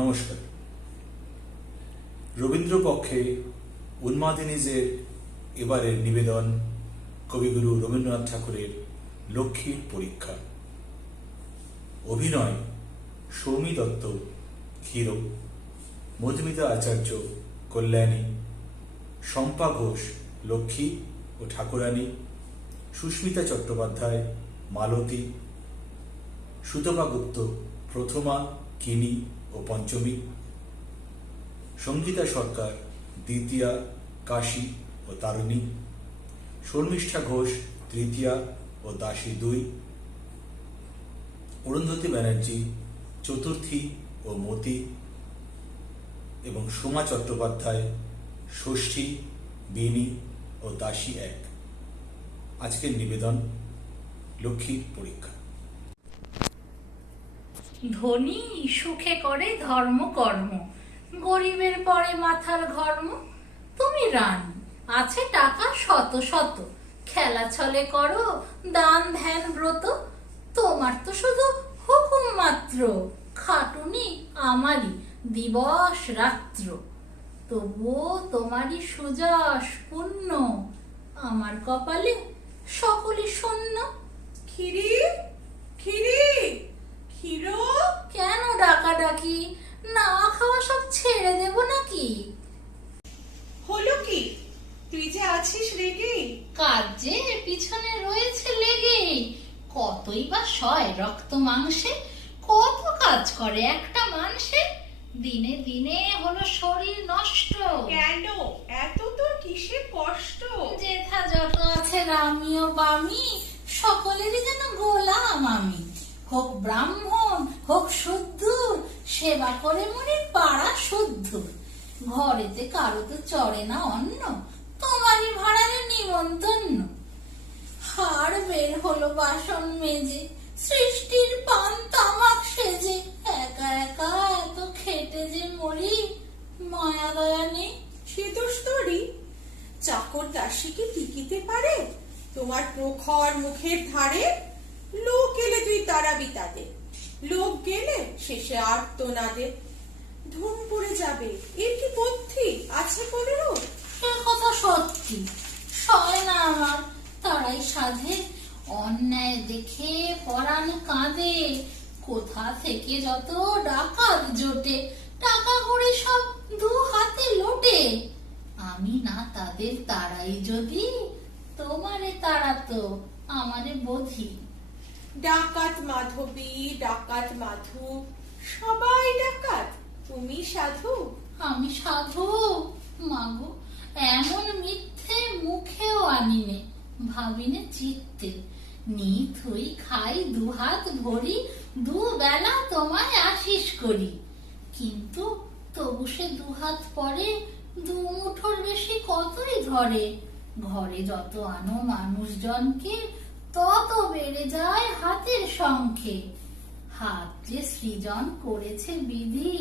নমস্কার। রবীন্দ্র পক্ষে উন্মাদিনীজের এবারের নিবেদন কবিগুরু রবীন্দ্রনাথ ঠাকুরের লক্ষ্মীর পরীক্ষা। অভিনয় সৌমি দত্ত হিরো, মধুমিতা আচার্য কল্যাণী, শম্পা ঘোষ লক্ষ্মী ও ঠাকুরানী, সুস্মিতা চট্টোপাধ্যায় মালতী, সুতপা গুপ্ত প্রথমা, কিনি ও পঞ্চমী, সঙ্গীতা সরকার দ্বিতীয়া, কাশী ও তারিণী, শর্মিষ্ঠা ঘোষ তৃতীয়া ও দাসী দুই, অরুন্ধতী ব্যানার্জি চতুর্থী ও মতি এবং সোমা চট্টোপাধ্যায় ষষ্ঠী, বিনি ও দাসী এক। আজকের নিবেদন লক্ষ্মীর পরীক্ষা। ধনী সুখে করে ধর্ম কর্ম, গরিবের পরে মাথার ঘর্ম। তুমি রানী, আছে টাকা শত শত, খেলা ছলে করো দান ধ্যান ব্রত। তোমার তো শুধু হুকুম মাত্র, খাটুনি আমারই দিবস রাত্র। তবুও তোমারই সুযশ পুণ্য, আমার কপালে সকলই শূন্য। খিরি খিরি খিরো, কেন ডাকাডাকি? না খাওয়া সব ছেড়ে দেব নাকি? হলো কি? তুই যে আছিস রেগে। কাজ যে পিছনে রয়েছে লেগে, কতই বা সয় রক্ত মাংসে, কত কাজ করে একটা মানুষে। দিনে দিনে হলো শরীর নষ্ট। কেন এত তোর কিসের কষ্ট? যেথা যত আছে রামি ও বামি, সকলেরই যেন গোলাম আমি। হোক ব্রাহ্মণ হোক শুদ্ধ, সেবা করে মরি পাড়া শুদ্ধ। ঘরেতে কারো তো চড়ে না অন্ন, তোমারই ভাড়ারে নিমন্তন্ন। হাড় বের হলো বাসন মেজে, সৃষ্টির পান তামাক সেজে। একা একা এত খেটে যে মরি, মায়া দয়া নেই। সে দোষ তোরই। চাকর দাসী কি টিকিতে পারে তোমার প্রখর মুখের ধারে? লোক এলে তুই তাড়াবি তাদের, লোক গেলে শেষে আর্তনাদে। ধুম পড়ে যাবে, এর কি বুদ্ধি আছে কোনেরও? সে কথা সত্যি, সয় না আমার তারাই সাধে। অন্যায় দেখে পরাণ কাঁদে, কোথা থেকে যত ডাকাত জোটে। টাকা করে সব দু হাতে লোটে, আমি না তাদের তারাই যদি, তোমারে তাড়াতো আমারে বোধি। ডাকাত মাধবী ডাকাত মাধু, সবাই ডাকাত, তুমি সাধু। আমি সাধু? মাগো, এমন মিথ্যে মুখেও আনিনে, ভাবিনে চিত্তে। নিত হই খাই দুহাত ভরি, দুবেলা তোমায় আশিস করি। কিন্তু তবু সে দুহাত পরে, দু মুঠোর বেশি কতই ধরে। ঘরে যত আনো মানুষজনকে, তত বেড়ে যায় হাতের সংখ্যে। হাত যে সৃজন করেছে বিধি,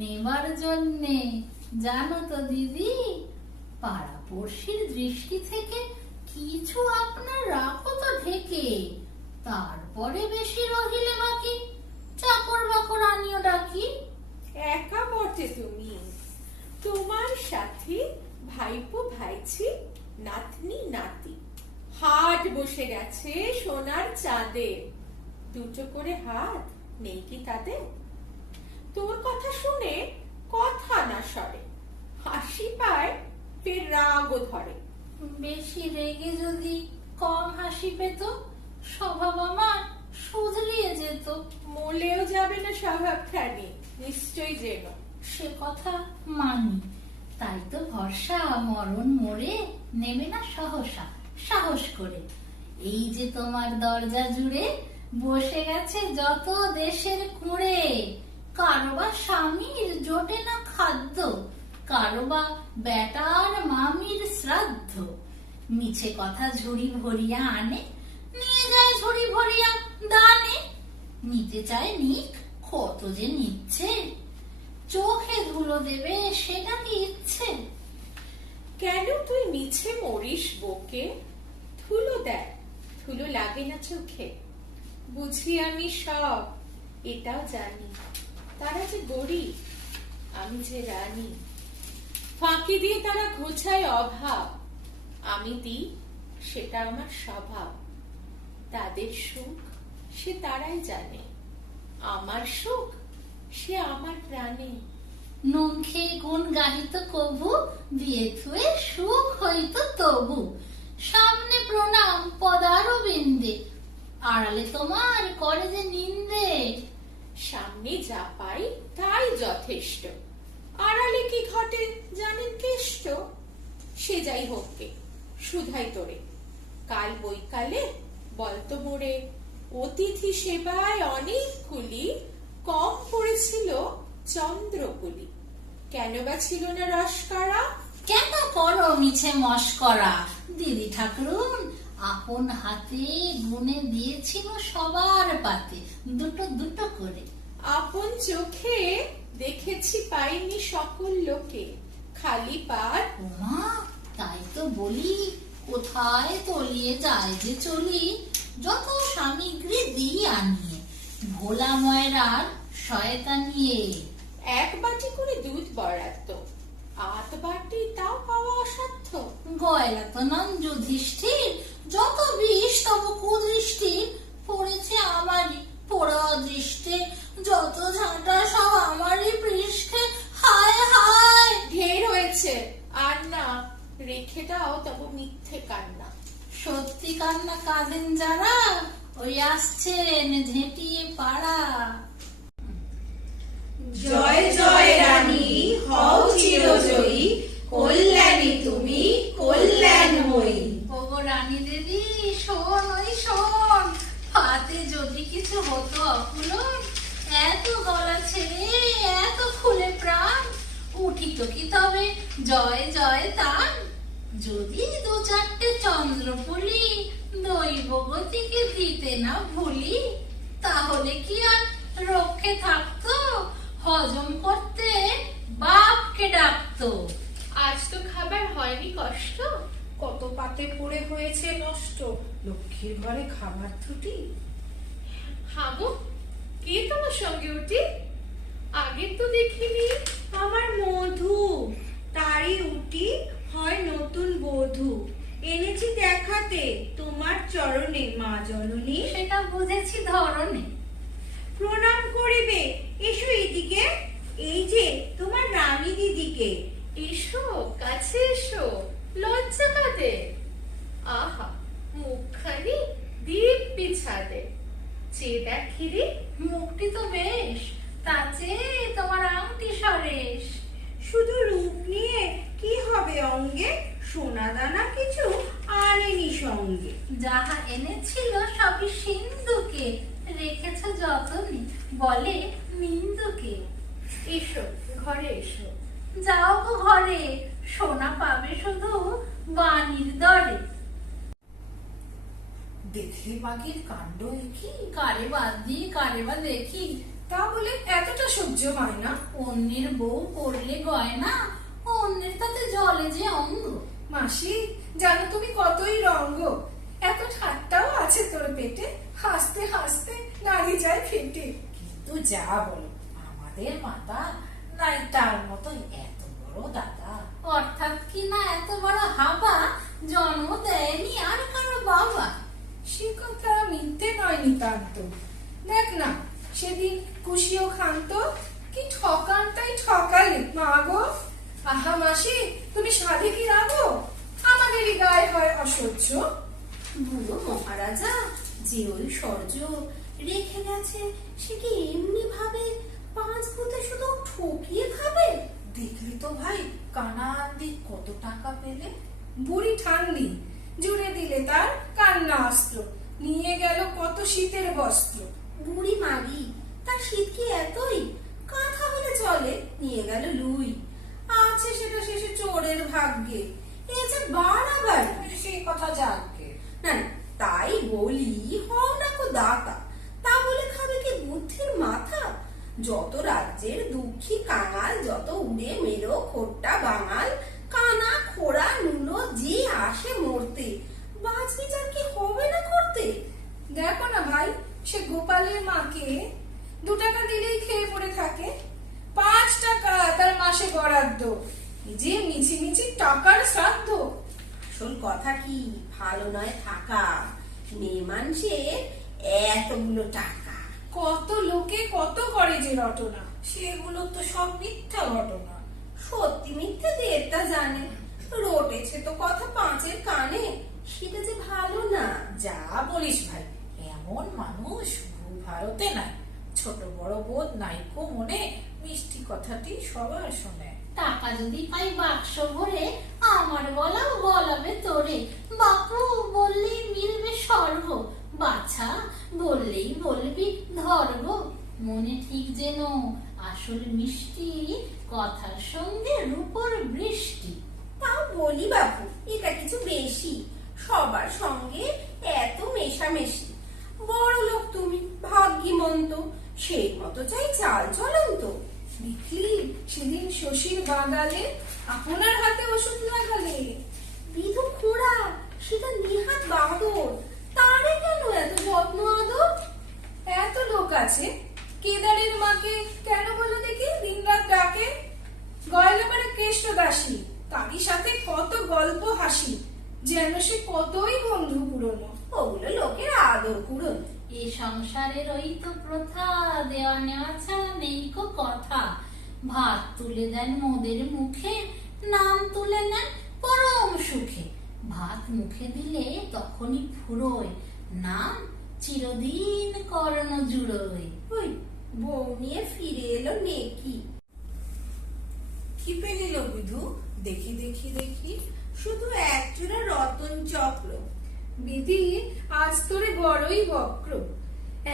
নেবার জন্যে, জানো তো দিদি। পাড়া পড়শির দৃষ্টি থেকে কিছু আপনার রাখো তো ঢেকে। তারপরে বেশি রহিলে বাকি, চাকর বাকর আনিও ডাকি। একা বটে তুমি, তোমার সাথে ভাইপো ভাইছি, নাতনি নাতি। হাট বসে গেছে সোনার চাঁদে, দুটো করে হাত নেই কি তাদের? তোর কথা শুনে কথা না সরে, হাসি পায় ফের রাগও ধরে। বেশি রেগে যদি কম হাসি পেত, স্বভাব আমার শুধরিয়ে যেত। মলেও যাবে না স্বভাবখানি, নিশ্চয়ই যেন। সে কথা মানি, তাই তো ভরসা মরণ মোড়ে নেবে না সহসা সাহস করে। এই যে তোমার দরজা জুড়ে বসে গেছে যত দেশের কুঁড়ে। কারো বা স্বামীর জোটে না খাদ্য, কারো বা বেটার মামির শ্রাদ্ধ। মিছে কথা ঝুড়ি ভরিয়া আনে, নিয়ে যায় ঝুড়ি ভরিয়া দানে। নিতে চায় নিক, কত যে নিচ্ছে, চোখে ধুলো দেবে সেটা কি ইচ্ছে? কেন তুই মিছে মরিস বকে? ধুলো দেয়, ধুলো লাগে না চোখে। বুঝি আমি সব, এটাও জানি তারা যে গড়ি, আমি যে রানী। ফাঁকি দিয়ে তারা ঘোচায় অভাব, আমি দিই সেটা আমার স্বভাব। তাদের সুখ সে তারাই জানে, আমার সুখ সে আমার প্রাণে। নুন খেয়ে গুণ গাহিত কভু, দিয়ে থুয়ে সুখ হইত তবু। সামনে প্রণাম পদারবিন্দে, আড়ালে তোমার করে যে নিন্দে। সামনে যা পাই তাই যথেষ্ট, আড়ালে কি ঘটে জানেন কেষ্ট। সে যাই হোক গে, শুধাই তোরে, কাল বৈকালে বলতো মোরে, অতিথি সেবায় অনেক কুলি, কম পড়েছিল চন্দ্রকুলি। কেন বা ছিল না রসকরা? কেন করো মিছে মস্করা? দিদি ঠাকুরুন আপন হাতে গুনে দিয়েছিল সবার পাতে, দুটো দুটো করে। আপন চোখে দেখেছি পাইনি সকল লোকে, খালি পার। ওমা, তাই তো বলি, কোথায় তলিয়ে যায় যে চলি, যত সামগ্রী দিই আনিয়ে, ভোলা ময়রার শয়তানিয়ে। এক বাটি করে দুধ বরাদ্দ, 8 বাটি তাও পাওয়া অসাধ্য। গয়লা তো নাম যুধিষ্ঠির, যত বিষ তব কুদৃষ্টির, পড়েছে আমারই পোড়া অদৃষ্টে, যত ঝাঁটা সব আমারই পৃষ্ঠে। হায় হায়, ঢের হয়েছে, আর না, রেখে দাও তব মিথ্যে কান্না। সত্যি কান্না কাঁদেন যারা, ওই আসছেন ঝেঁটিয়ে পাড়া। জয় জয় রানী, হও চিরজয়ী, কল্যাণী তুমি কল্যাণময়ী। ওগো রানী দেবী, শোন ওই শোন, পাতে যদি কিছু হতো অকুলন, এত গলা ছেড়ে এত খুলে প্রাণ, উঠিত কি তবে জয় জয় তান? যদি 2-4টে চন্দ্রপুলি দৈব গতিকে দিতে না ভুলি, তাহলে কি আর রক্ষে থাকতো, হজম করতে বাপকে ডাকতো। আজ তো খাবার হয়নি কষ্ট, কত পাতে পড়ে হয়েছে নষ্ট, লক্ষ্মীর ঘরে খাবার ত্রুটি। হাগো, কে তোমার সঙ্গে উঠি? আগে তো দেখিনি। আমার মধু, তারই উটি হয় নতুন বধূ, এনেছি দেখাতে তোমার চরণে মা জননী। সেটা বুঝেছি ধরনে। প্রণাম করিবে, এসো এদিকে, এই যে তোমার রানী দিদিকে। এসো কাছে এসো, লজ্জা কাঁদে। আহা, মুখখানি দিব্যি ছাদে, চেয়ে দেখিরি। মুখটি তো বেশ, তাতে তোমার আংটি সরেশ। শুধু রূপ নিয়ে কি হবে অঙ্গে, সোনা দানা কিছু আনেনি সঙ্গে। যাহা এনেছিল সবই সিন্ধুকে, রেখেছ যতনে বলে নিন্দুকে। এসো ঘরে এসো। যাও গো ঘরে, সোনা পাবে শুধু বাণীর দরে। দেখে বাগির কাণ্ড কি, কারে বাদ দিয়ে কারে বা দেখি, তা বলে এতটা সহ্য হয় না। অন্যের বউ করলে গয়না, অন্যের তাতে জলে যে অঙ্গ। মাসি, জানো তুমি কতই রঙ্গ, এত ঠাট্টাও আছে তোর পেটে, হাসতে হাসতে নাড়ি যায় ফেটে। কিন্তু যা বলো, আমাদের মাতা নাই তার মতো এত বড় দাদা। অর্থাৎ কি না এত বড় হাবা জন্ম দেয়নি আর কারো বাবা। সে কথা মিথ্যে নয় নিতান্ত। দেখ না, সেদিন কুশিও খান্ত কি ঠকানটাই ঠকালে মা গো। আহা মাসি, তুমি সাধে কি রাগো, আমাদেরই গায়ে হয় অসহ্য। বুড়ো মহারাজা যে ঐশ্বর্য রেখে গেছে, সে কি এমনি ভাবে 5 ভূতে শুধু ঠকিয়ে খাবে? দেখলি তো ভাই, কানান্দি কত টাকা পেলে। বুড়ি ঠান্ডি জুড়ে দিলে তার কান্না অস্ত্র, নিয়ে গেল কত শীতের বস্ত্র। বুড়ি মাগি, তার শীত কি এতই? কাঁথা হলে চলে, নিয়ে গেল লুই। আছে সেটা শেষে চোরের ভাগ্যে, এ যে বাড়াবাড়ি। সেই কথা যাকে না না, তাই বলি, হও না কো দাতা, তা বলে খাবে কি বুদ্ধির মাথা? যত রাজ্যের দুঃখী কাঙাল, যত উড়ে মেরো খোট্টা বাঙাল, কানা খোড়া নুলো যে আসে মরতে, বাজ বিচার কি হবে না করতে? দেখো না ভাই, সে গোপালের মাকে 2 টাকা দিলেই খেয়ে পড়ে থাকে। শ্রাদ্ধ, এই যে মিছি মিছি টাকার শ্রাদ্ধ। আসল কথা কি, ভালো নয় থাকা। মেয়ে মানুষের এতগুলো টাকা, কত লোকে কত করে যে রটনা। সেগুলো তো সব মিথ্যা ঘটনা। সত্যি মিথ্যে দেড়টা জানে, রটেছে তো কথা পাঁচের কানে, সেটা যে ভালো না। যা বলিস ভাই, এমন মানুষ ভারতে নাই। ছোট বড় বোধ নাইকো মনে, মিষ্টি কথাটি সবার শোনে। টাকা যদি পাই বাক্স ভরে, আমার বলাও বলাবে তোরে। বাপু বললেই মিলবে স্বর্গ, বাছা বললেই বলবি ধর্ব। মনে ঠিক যেন আসল মিষ্টি, কথার সঙ্গে রূপর বৃষ্টি। তাও বলি বাবু, এটা কিছু বেশি। সবার সঙ্গে এত মেশামেশি। বড় লোক তুমি, ভাগ্যিমন্ত, সেই মতো চাই চাল চলন তো। দেখলি সেদিন শশীর বাগালে আপনার হাতে ওষুধ লাগালে। বিধু খোড়া, সেটা নিহাত বাদর, তারে কেন এত যত্ন আদর? এত লোক আছে, কেদারের মাকে কেন বলো দেখি দিনরাত ডাকে। গয়লাপাড়া কেষ্ট দাসী, তারই সাথে কত গল্প হাসি, যেন সে কতই বন্ধু পুরনো। ওগুলো লোকের আদর কুড়ন। এ সংসারের ওই তো প্রথা, দেওয়া নেওয়া ছাড়া নেই কো কথা। ভাত তুলে দেন মোদের মুখে, নাম তুলে নেন পরম সুখে। ভাত মুখে দিলে তখনই ফুরোয়, নাম চিরদিন কর্ণ জুড়োয়। ওই বউ নিয়ে ফিরে এলো নেকি। কি পেলিল বিধু? দেখি দেখি দেখি, শুধু একজোড়া রতন চক্র। বিধি আজ তোরে বড়ই বক্র,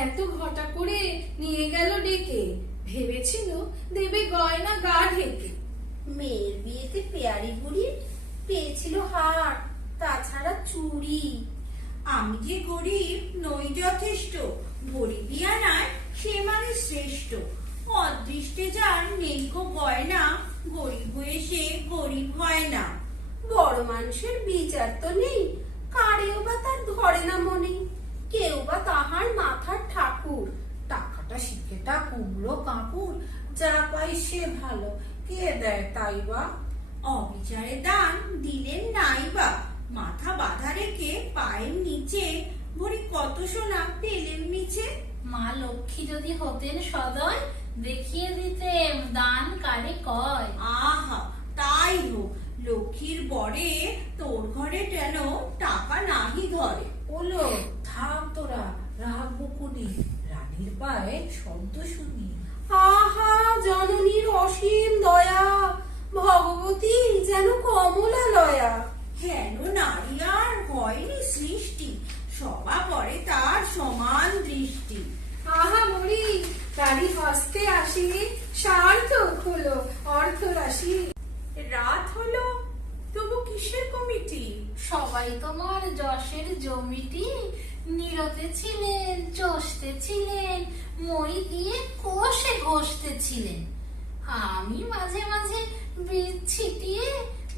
এত ঘটা করে নিয়ে গেল ডেকে। ভেবেছিল দেবে গয়না গা ঢেকে। মেয়ের বিয়েতে পেয়ারি বুড়ির পেয়েছিল হার, তাছাড়া চুড়ি। আমি যে গরিব নই যথেষ্ট, ভরি বিয়ানায় সে মানে শ্রেষ্ঠ। অদৃষ্টে যার নেই গো গয়না, গরিব হয়ে সে গরিব হয় না। বড় মানুষের বিচার তো নেই, কারেও বা তার ধরে না মনে। কেউ বা তাহার মাথার ঠাকুর। টাকাটা শিখেটা কুমড়ো কাঁকুর, যা পাই সে ভালো, কে দেয় তাই বা? অবিচারে দান দিলেন নাই বা, মাথা বাঁধা রেখে পায়ের নিচে ভরি কত সোনা পেলেন নিচে। মা লক্ষ্মী যদি হতেন সদয়, দেখিয়ে দিতেন দান কারে কয়। আহা, তাই হোক, লক্ষ্মীর বরে তোর ঘরে যেন টাকা নাহি ধরে। ওলো থাম তোরা, রাগ বকুনি, রানীর পায়ে শব্দ শুনি। আহা, জননীর অসীম দয়া, ভগবতী যেন কমলা লয়া। হেন নারী আর হয়নি সৃষ্টি, সবা করে তার সমান দৃষ্টি। আহা মরি, তারি হস্তে আসি, সার্থক হলো অর্থ রাশি। রাত হলো, তবু কিসের কমিটি? সবাই তোমার যশের জমিটি, নীরতে ছিলেন, চষতে ছিলেন, মই দিয়ে কষে ঘষতে ছিলেন। আমি মাঝে মাঝে বীজ ছিটিয়ে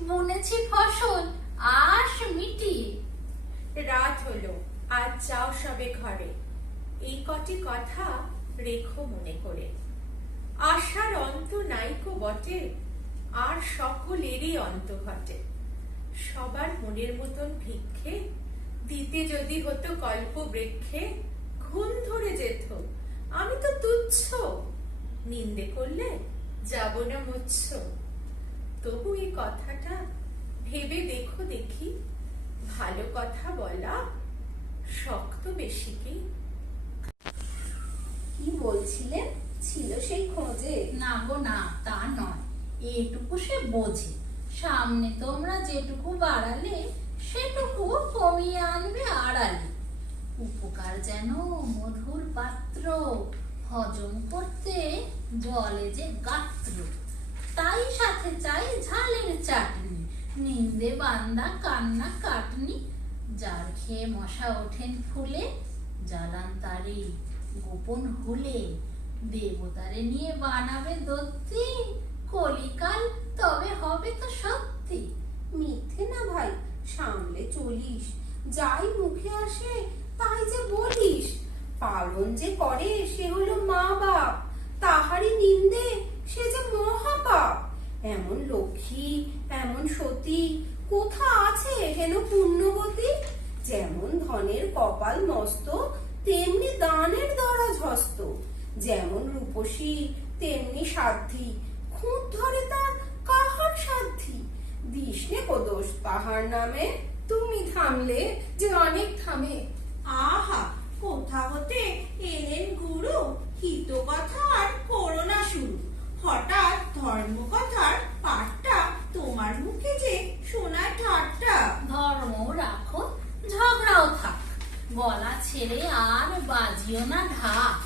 বুনেছি ফসল আশ মিটিয়ে। রাত হলো, আজ যাও সবে ঘরে, এই কটি কথা রেখো মনে করে। আশার অন্ত নাইকো বটে, আর সকলেরই অন্ত ঘটে। সবার মনের মতন ভিক্ষে দিতে যদি হতো কল্প বৃক্ষে, ঘুম ধরে যেত, আমি তো তুচ্ছ, নিন্দে করলে যাব না মুচ্ছ। তবু এই কথাটা ভেবে দেখো দেখি, ভালো কথা বলা শক্ত বেশি কি? কি বলছিলেন? ছিল সেই খোঁজে? না গো না, তা নয়, এটুকু সে বোঝে। সামনে তোমরা যেটুকু বাড়ালে, সেটুকু কমিয়ে আনবে আড়ালে। উপকার যেন মধুর পাত্র, হজম করতে জলে যে গাত্র। তাই সাথে চাই ঝালের চাটনি, নিন্দে বান্দা কান্না কাটনি। যার খেয়ে মশা ওঠেন ফুলে, জ্বালান তারে গোপন হলে। দেবতারে নিয়ে বানাবে দত্তি, কলিকাল তবে হবে তো সত্যি। মিথ্যে না ভাই, সামলে চলিস। যাই মুখে আসে তাই যে বলিস। পালন যে করে সে হলো মা বাপ, তাহারই নিন্দে সে যে মহাপাপ। এমন সতী কোথা আছে হেন পুণ্যবতী? যেমন ধনের কপাল মস্ত, তেমনি দানের দরাজ হস্ত। যেমন রূপসী তেমনি সাধ্যী, খুঁত ধরে তার কাহার সাধ্যী। দিসনে কদোষ তাহার নামে। তুমি থামলে যে অনেক থামে। আহা, কোথা হতে এলেন গুরু? হিত কথা আর করো না শুরু। হঠাৎ ধর্মকথার পাঠটা তোমার মুখে যে শোনায় ঠাট্টা। ধর্ম রাখো, ঝগড়াও থাক, গলা ছেড়ে আর বাজিও না ঢাক।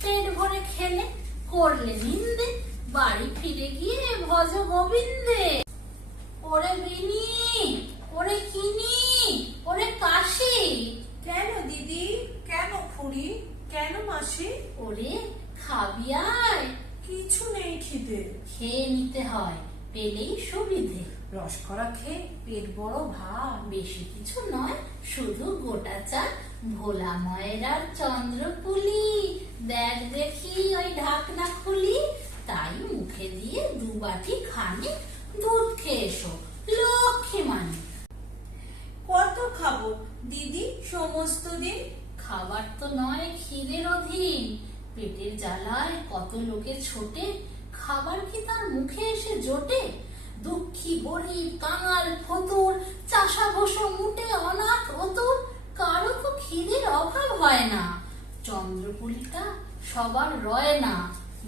পেট ভরে খেলে করলে নিন্দে, বাড়ি ফিরে গিয়ে ভজ গোবিন্দে। ওরে বিনি, ওরে কিনি, ওরে কাশি, কেন দিদি? কেন খুড়ি? কেন মাসি? ওরে খাবি আয়। কিছু নেই খিদে। খেয়ে নিতে হয়, পেলেই সুবিধে। রসকরা খেয়ে পেট বড় ভার। বেশি কিছু নয়, শুধু গোটা চাল, ভোলা ময়রার চন্দ্রপুলি। দেখ দেখি ওই ঢাকনা খুলি, তাই মুখে দিয়ে 2 বাটি খানে দুধ খেয়ে এসো, লক্ষ্মী মানে। কত খাবো দিদি সমস্ত দিন? খাবার তো নয় খিদের অধীন, পেটের জ্বালায় কত লোকে ছোটে, খাবার কি তার মুখে এসে জোটে? দুঃখী গরিব কাঙাল ফতুর, চাষা বসো মুটে অনাথ অতুর, কারো তো খিদের অভাব হয় না। চন্দ্রপুলিটা সবার রয় না,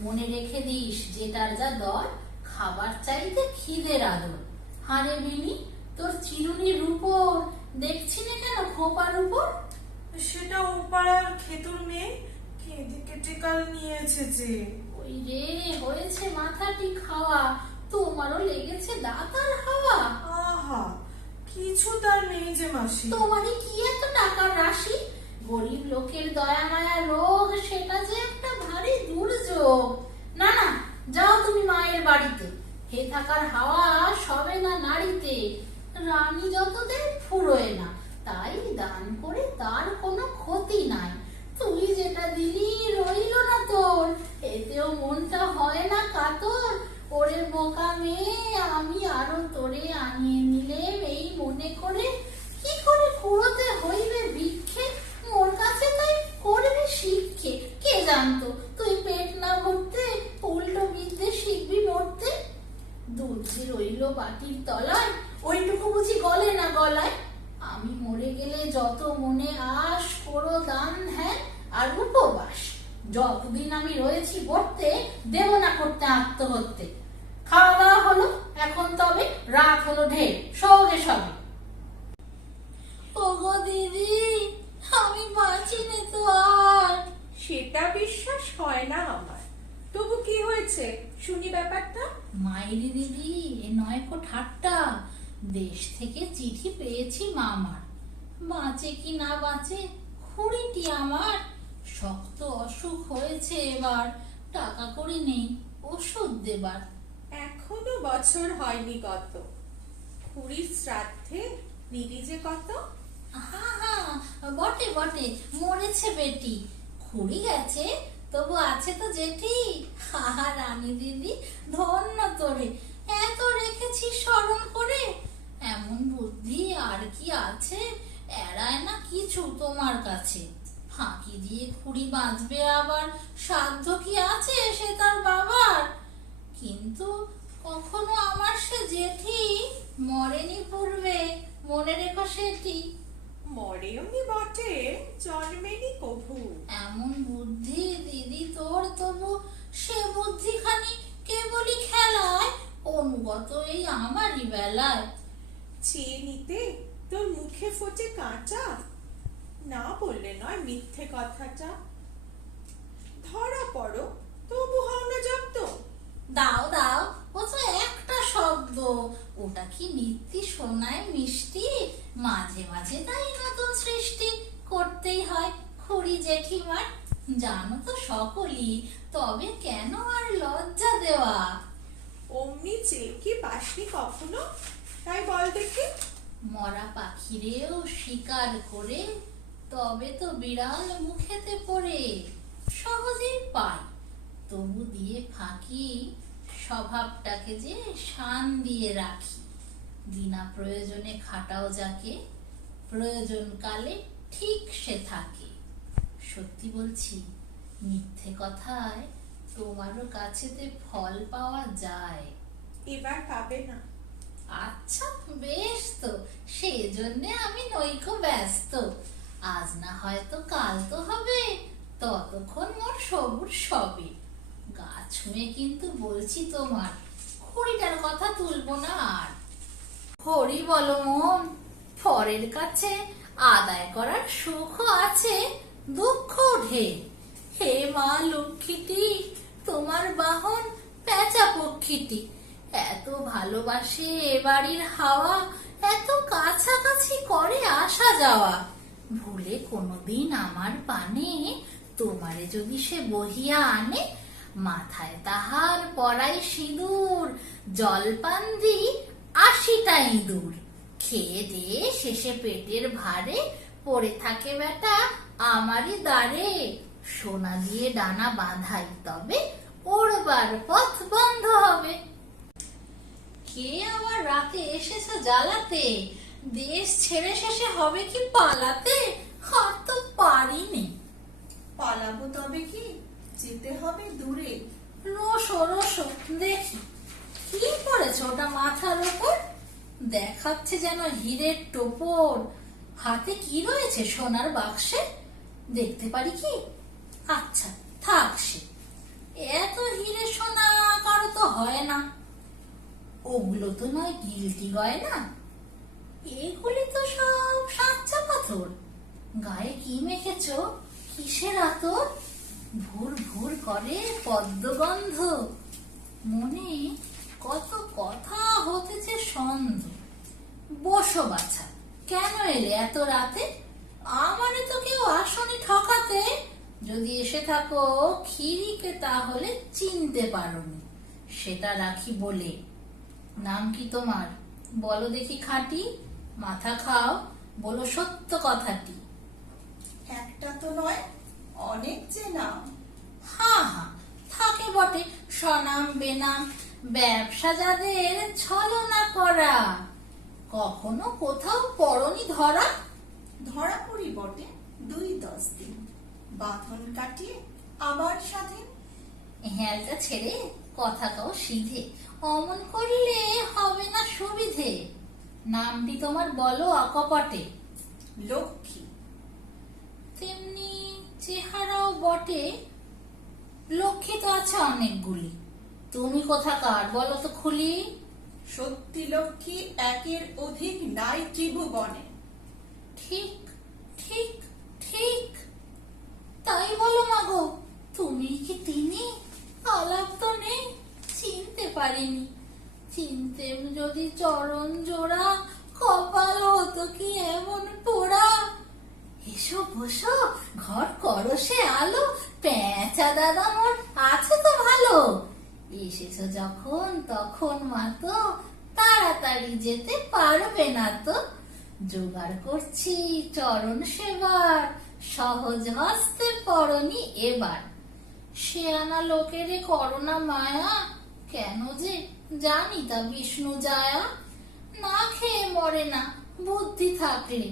মনে রেখে দিস যেটার যা দর, খাবার চাইতে খিদের আদর। হারে বিনি, তোর চিরুনির উপর দেখছি না কেন খোপার উপর? সেটা ও পাড়ার খেতুর মেয়ে কেঁদে কেটে কাল নিয়ে এসেছে। ওই রে, হয়েছে মাথাটি খাওয়া, তোমারও লেগেছে দাঁতার হাওয়া। আহা, কিছু তার নেই যে মাসি। তোমারই কি এত টাকার রাশি? গরিব লোকের দয়া মায়া রোগ, সেটা যে একটা ভারী দুর্যোগ। না না, যাও তুমি মায়ের বাড়িতে, হে থাকার হাওয়া সবে না নাড়িতে। রানী যত দেয় ফুরোয় না, তাই দান করে তার কোনো ক্ষতি নাই। তুই যেটা দিলি রইল না তোর, এতেও মনটা হয় না কাতর। ওরে বোকা মেয়ে, আমি আরো তোরে আনিয়ে নিলেম এই মনে করে, কি করে কুড়োতে হইবে ভিক্ষে, মোর কাছে তাই করবি শিক্ষে। কে জানতো তুই পেট না ভরতে উল্টো বিদ্যে শিখবি মরতে? দুধ যে রইল বাটির তলায়, ওইটুকু বুঝি গলে না গলায়? আমি মরে গেলে যত মনে আশ করো দান, হ্যাঁ, আর উপবাস। যতদিন আমি রয়েছি বর্তে, দেব না করতে আত্মহত্যে। খাওয়া দাওয়া হলো, এখন তবে রাত হলো ঢের, সবে সবে। ওগো দিদি, আমি বাঁচি না তো আর। সেটা বিশ্বাস হয় না আমার। তবু কি হয়েছে শুনি ব্যাপারটা। মাইরি দিদি, এ নয় কো ঠাট্টা। দেশ থেকে চিঠি পেয়েছি মামার, বাঁচে কি না বাঁচে খুঁড়িটি আমার। শক্ত অসুখ হয়েছে এবার, টাকা কড়ি নেই ওষুধ দেবার। এখনো বছর হয়নি কত, খুড়ির শ্রাদ্ধে নিলি যে কত। হা হা, বটে বটে, মরেছে বেটি। খুঁড়ি গেছে, তবু আছে তো জেঠি। হা রানী দিদি, ধন্য তোরে, এত রেখেছি স্মরণ করে। এমন বুদ্ধি আর কি আছে, এড়ায় না কিছু তোমার কাছে। ফাঁকি দিয়ে খুঁড়ি বাঁচবে আবার, সাধ্য কি আছে সে তার বাবার? কিন্তু কখনো আমার সে জেঠি মরেনি পূর্বে, মনে রেখো সেটি। মরেওনি বটে, জন্মেনি কভু। এমন বুদ্ধি দিদি তোর, তবু সে বুদ্ধিখানি কেবলই খেলায়, অনুগত এই আমারই বেলায়। চেয়ে নিতে তোর মুখে ফোটে কাঁটা, না বললে নয় মিথ্যে কথাটা। ধরা পড়ো, তবু হও না জব্দ। দাও দাও, ও তো একটা শব্দ, ওটা কি নিত্যি শোনায় মিষ্টি? মাঝে মাঝে তাই নতুন সৃষ্টি করতেই হয় খুড়ি জেঠিমার। জানো তো সকলই, তবে কেন আর লজ্জা দেওয়া? অমনি চেয়ে কি পাসনি কখনো, তাই বল দেখি। মরা পাখিরেও শিকার করে, তবে তো বিড়াল মুখেতে পড়ে। সহজেই পাই, তবু দিয়ে ফাঁকি, স্বভাবটাকে যে শান দিয়ে রাখি। বিনা প্রয়োজনে খাটাও যাকে, প্রয়োজনকালে ঠিক সে থাকে। সত্যি বলছি, মিথ্যে কথায় তোমারও কাছেতে ফল পাওয়া যায়। এবার পাবে না। আচ্ছা বেশ, তো সেজন্য আমি নইকো ব্যস্ত। আজ না হয়তো কাল তো হবে, ততক্ষণ মোর সবুর সবে। গা ছুঁয়ে কিন্তু বলছি তোমার, কুড়িটার কথা তুলবো না আর। হরি বলো মন, পরের কাছে আদায় করার সুখ আছে, দুঃখ ঢের। হে মা লক্ষ্মীটি, তোমার বাহন পেঁচা পক্ষীটি, এত ভালোবাসে এ বাড়ির হাওয়া, এত কাছাকাছি করে আসা যাওয়া। ভুলে কোনোদিন আমার পানে তোমারে যদি সে বহিয়া আনে, মাথায় তাহার পরাই সিঁদুর, জলপান দি ৮০টা ইঁদুর। খেয়ে দিয়ে শেষে পেটের ভারে পড়ে থাকে বেটা আমারই দ্বারে। সোনা দিয়ে ডানা বাঁধাই, তবে ওড়বার পথ বন্ধ হবে। কে আবার রাতে এসেছে জ্বালাতে, দেশ ছেড়ে শেষে হবে কি পালাতে? আর তো পারিনি। পালাবো তবে কি, যেতে হবে দূরে। রোসো রোসো দেখি, কি পড়েছে ওটা মাথার ওপর? দেখাচ্ছে যেন হীরের টোপর। হাতে কি রয়েছে সোনার বাক্সে? দেখতে পারি কি? আচ্ছা থাক সে, এত হীরে সোনা কারো তো হয় না। ওগুলো তো নয় গিলটি গয়না, এগুলি তো সব সাচ্চা পাথর। গায়ে কি মেখেছ, কিসের আতর? ভুর ভুর করে পদ্মগন্ধ, মনে কত কথা হতেছে সন্ধ। বসো বাছা, কেন এলে এত রাতে? আমারে তো কেউ আসনি ঠকাতে। যদি এসে থাকো খিরিকে তাহলে চিনতে পারোনি, সেটা রাখি বলে। নাম কি তোমার বলো দেখি খাঁটি? মাথা খাও, বলো সত্য কথাটি। একটা তো নয়, অনেক যে নাম। হা হা, থাকে বটে স্বনাম বেনাম, ব্যবসা যাদের ছলনা করা। কখনো কোথাও পড়নি ধরা? ধরা পড়ি বটে ২-১০ দিন, বাঁধন কাটিয়ে আবার স্বাধীন। হেলটা ছেড়ে কথা কও সিধে, অমন করলে হবে না সুবিধে। নামটি তোমার বলো অকপটে। লক্ষ্মী। তেমনি চেহারাও বটে। লক্ষ্মী তো আছে অনেকগুলি, তুমি কোথাকার বলো তো খুলি? সত্যি লক্ষ্মী একের অধিক নাই ত্রিভুবনে। ঠিক ঠিক ঠিক, তাই বলো মাগো, তুমি কি তিনি? আলাপ তো নেই, চিনতে পারিনি। চিনতে যদি চরণ জোড়া, কপাল হতো কি এমন পোড়া। এসো বসো, ঘর করো সে আলো, পেঁচা দাদা মোর আছে তো ভালো। এসেছো যখন তখন মা তো তাড়াতাড়ি যেতে পারবে না তো। জোগাড় করছি চরণ সেবার, সহজ হস্তে পরনি এবার। শেয়ানা লোকেরে করোনা মায়া, কেন যে জানি তা বিষ্ণু জায়া। না খেয়ে মরে না বুদ্ধি থাকলে,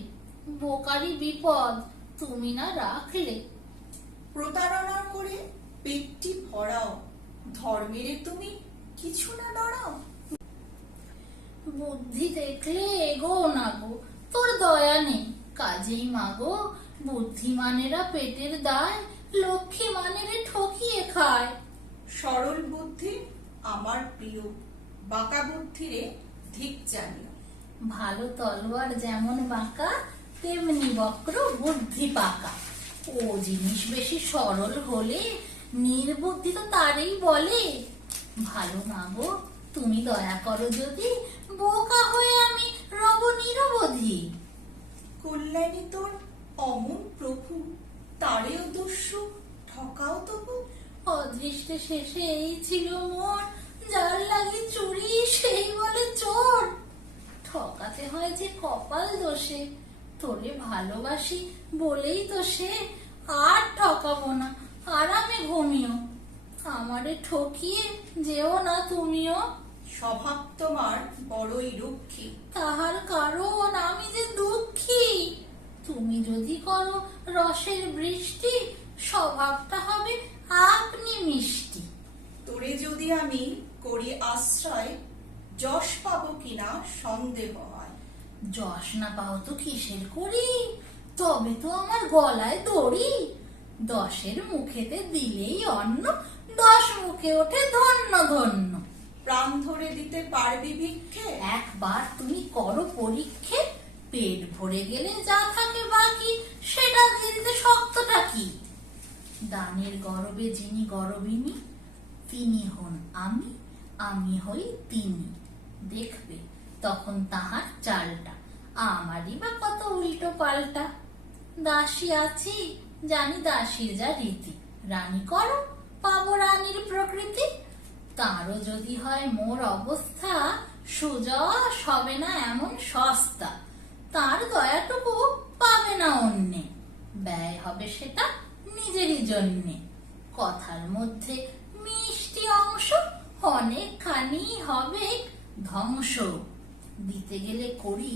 বোকারি বিপদ তুমি না রাখলে। প্রতারণা করে পেটটি ভরাও, ধর্মের তুমি কিছু না ডরাও। বুদ্ধি দেখলে এগো না গো, তোর দয়া নেই কাজেই মাগো। বুদ্ধিমানেরা পেটের দায়, লক্ষ্মী মানেরে ঠকিয়ে খায়। সরল বুদ্ধি আমার প্রিয়, বাঁকা বুদ্ধিরে ধিক জানিও। ভালো তলোয়ার যেমন বাঁকা, তেমনি বক্র বুদ্ধি পাকা। ও জিনিস বেশি সরল হলে নির্বুদ্ধি তো তারই বলে। ভালো না গো, তুমি দয়া করো যদি, বোকা হয়ে আমি রব নিরবধি। কল্যাণী তোর অমন প্রভু, তারেও দস্যু ঠকাও তবু। অদৃষ্টে শেষে এই ছিল মোর, যার লাগি চুরি সেই বলে চোর। ঠকাতে হয় যে কপাল দোষে, তোরে ভালোবাসি বলেই তো সে। আর ঠকাবো না, আরামে ঘুমিও, আমারে ঠকিয়ে যেও না তুমিও। স্বভাব তোমার বড়ই রুক্ষী। তাহার কারণ আমি যে দুঃখী। তুমি যদি করো রসের বৃষ্টি, স্বভাবটা হবে আপনি মিষ্টি। তোরে যদি আমি করি আশ্রয়, যশ পাবো কিনা সন্দেহ হয়। যশ না পাও তো কিসের করি, তবে তো আমার গলায় দড়ি। 10 মুখেতে দিলেই অন্ন, 10 মুখে ওঠে ধন্য ধন্য। প্রাণ ধরে দিতে পারবি ভিক্ষে? একবার তুমি করো পরীক্ষে, পেট ভরে গেলে যা থাকে বাকি, সেটা দিতে শক্তটা কি। দানের গরবে যিনি গরবিনী, তিনি হন আমি, আমি হই তিনি। দেখবে তখন তাহার চালটা, আমারই বা কত উল্টো পাল্টা। দাসী আছি, জানি দাসীর যা রীতি। রানী করো, পাবো রানীর প্রকৃতি। তারও যদি হয় মোর অবস্থা, সুযশ হবে না এমন সস্তা। তার দয়াটুকু পাবে না অন্যে, ব্যয় হবে সেটা নিজেরই জন্যে। কথার মধ্যে মিষ্টি অংশ, অনেকখানি হবে ধ্বংস। দিতে গেলে করি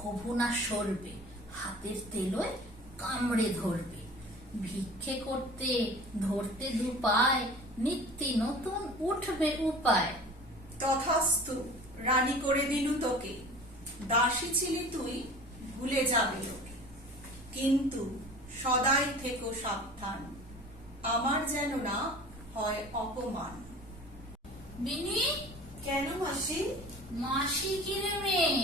কভু না সরবে, হাতের তেলোয় কামড়ে ধরবে। ভিক্ষে করতে ধরতে দুপায়, নিত্যি নতুন উঠবে উপায়। তথাস্তু, রানী করে দিলু তোকে। দাসী ছিলি তুই, ভুলে যাবে লোকে। কিন্তু সদাই থেকো সাবধান, আমার যেন না হয় অপমান। বিনি, কেন মাসি? মাসি কিরে মেয়ে,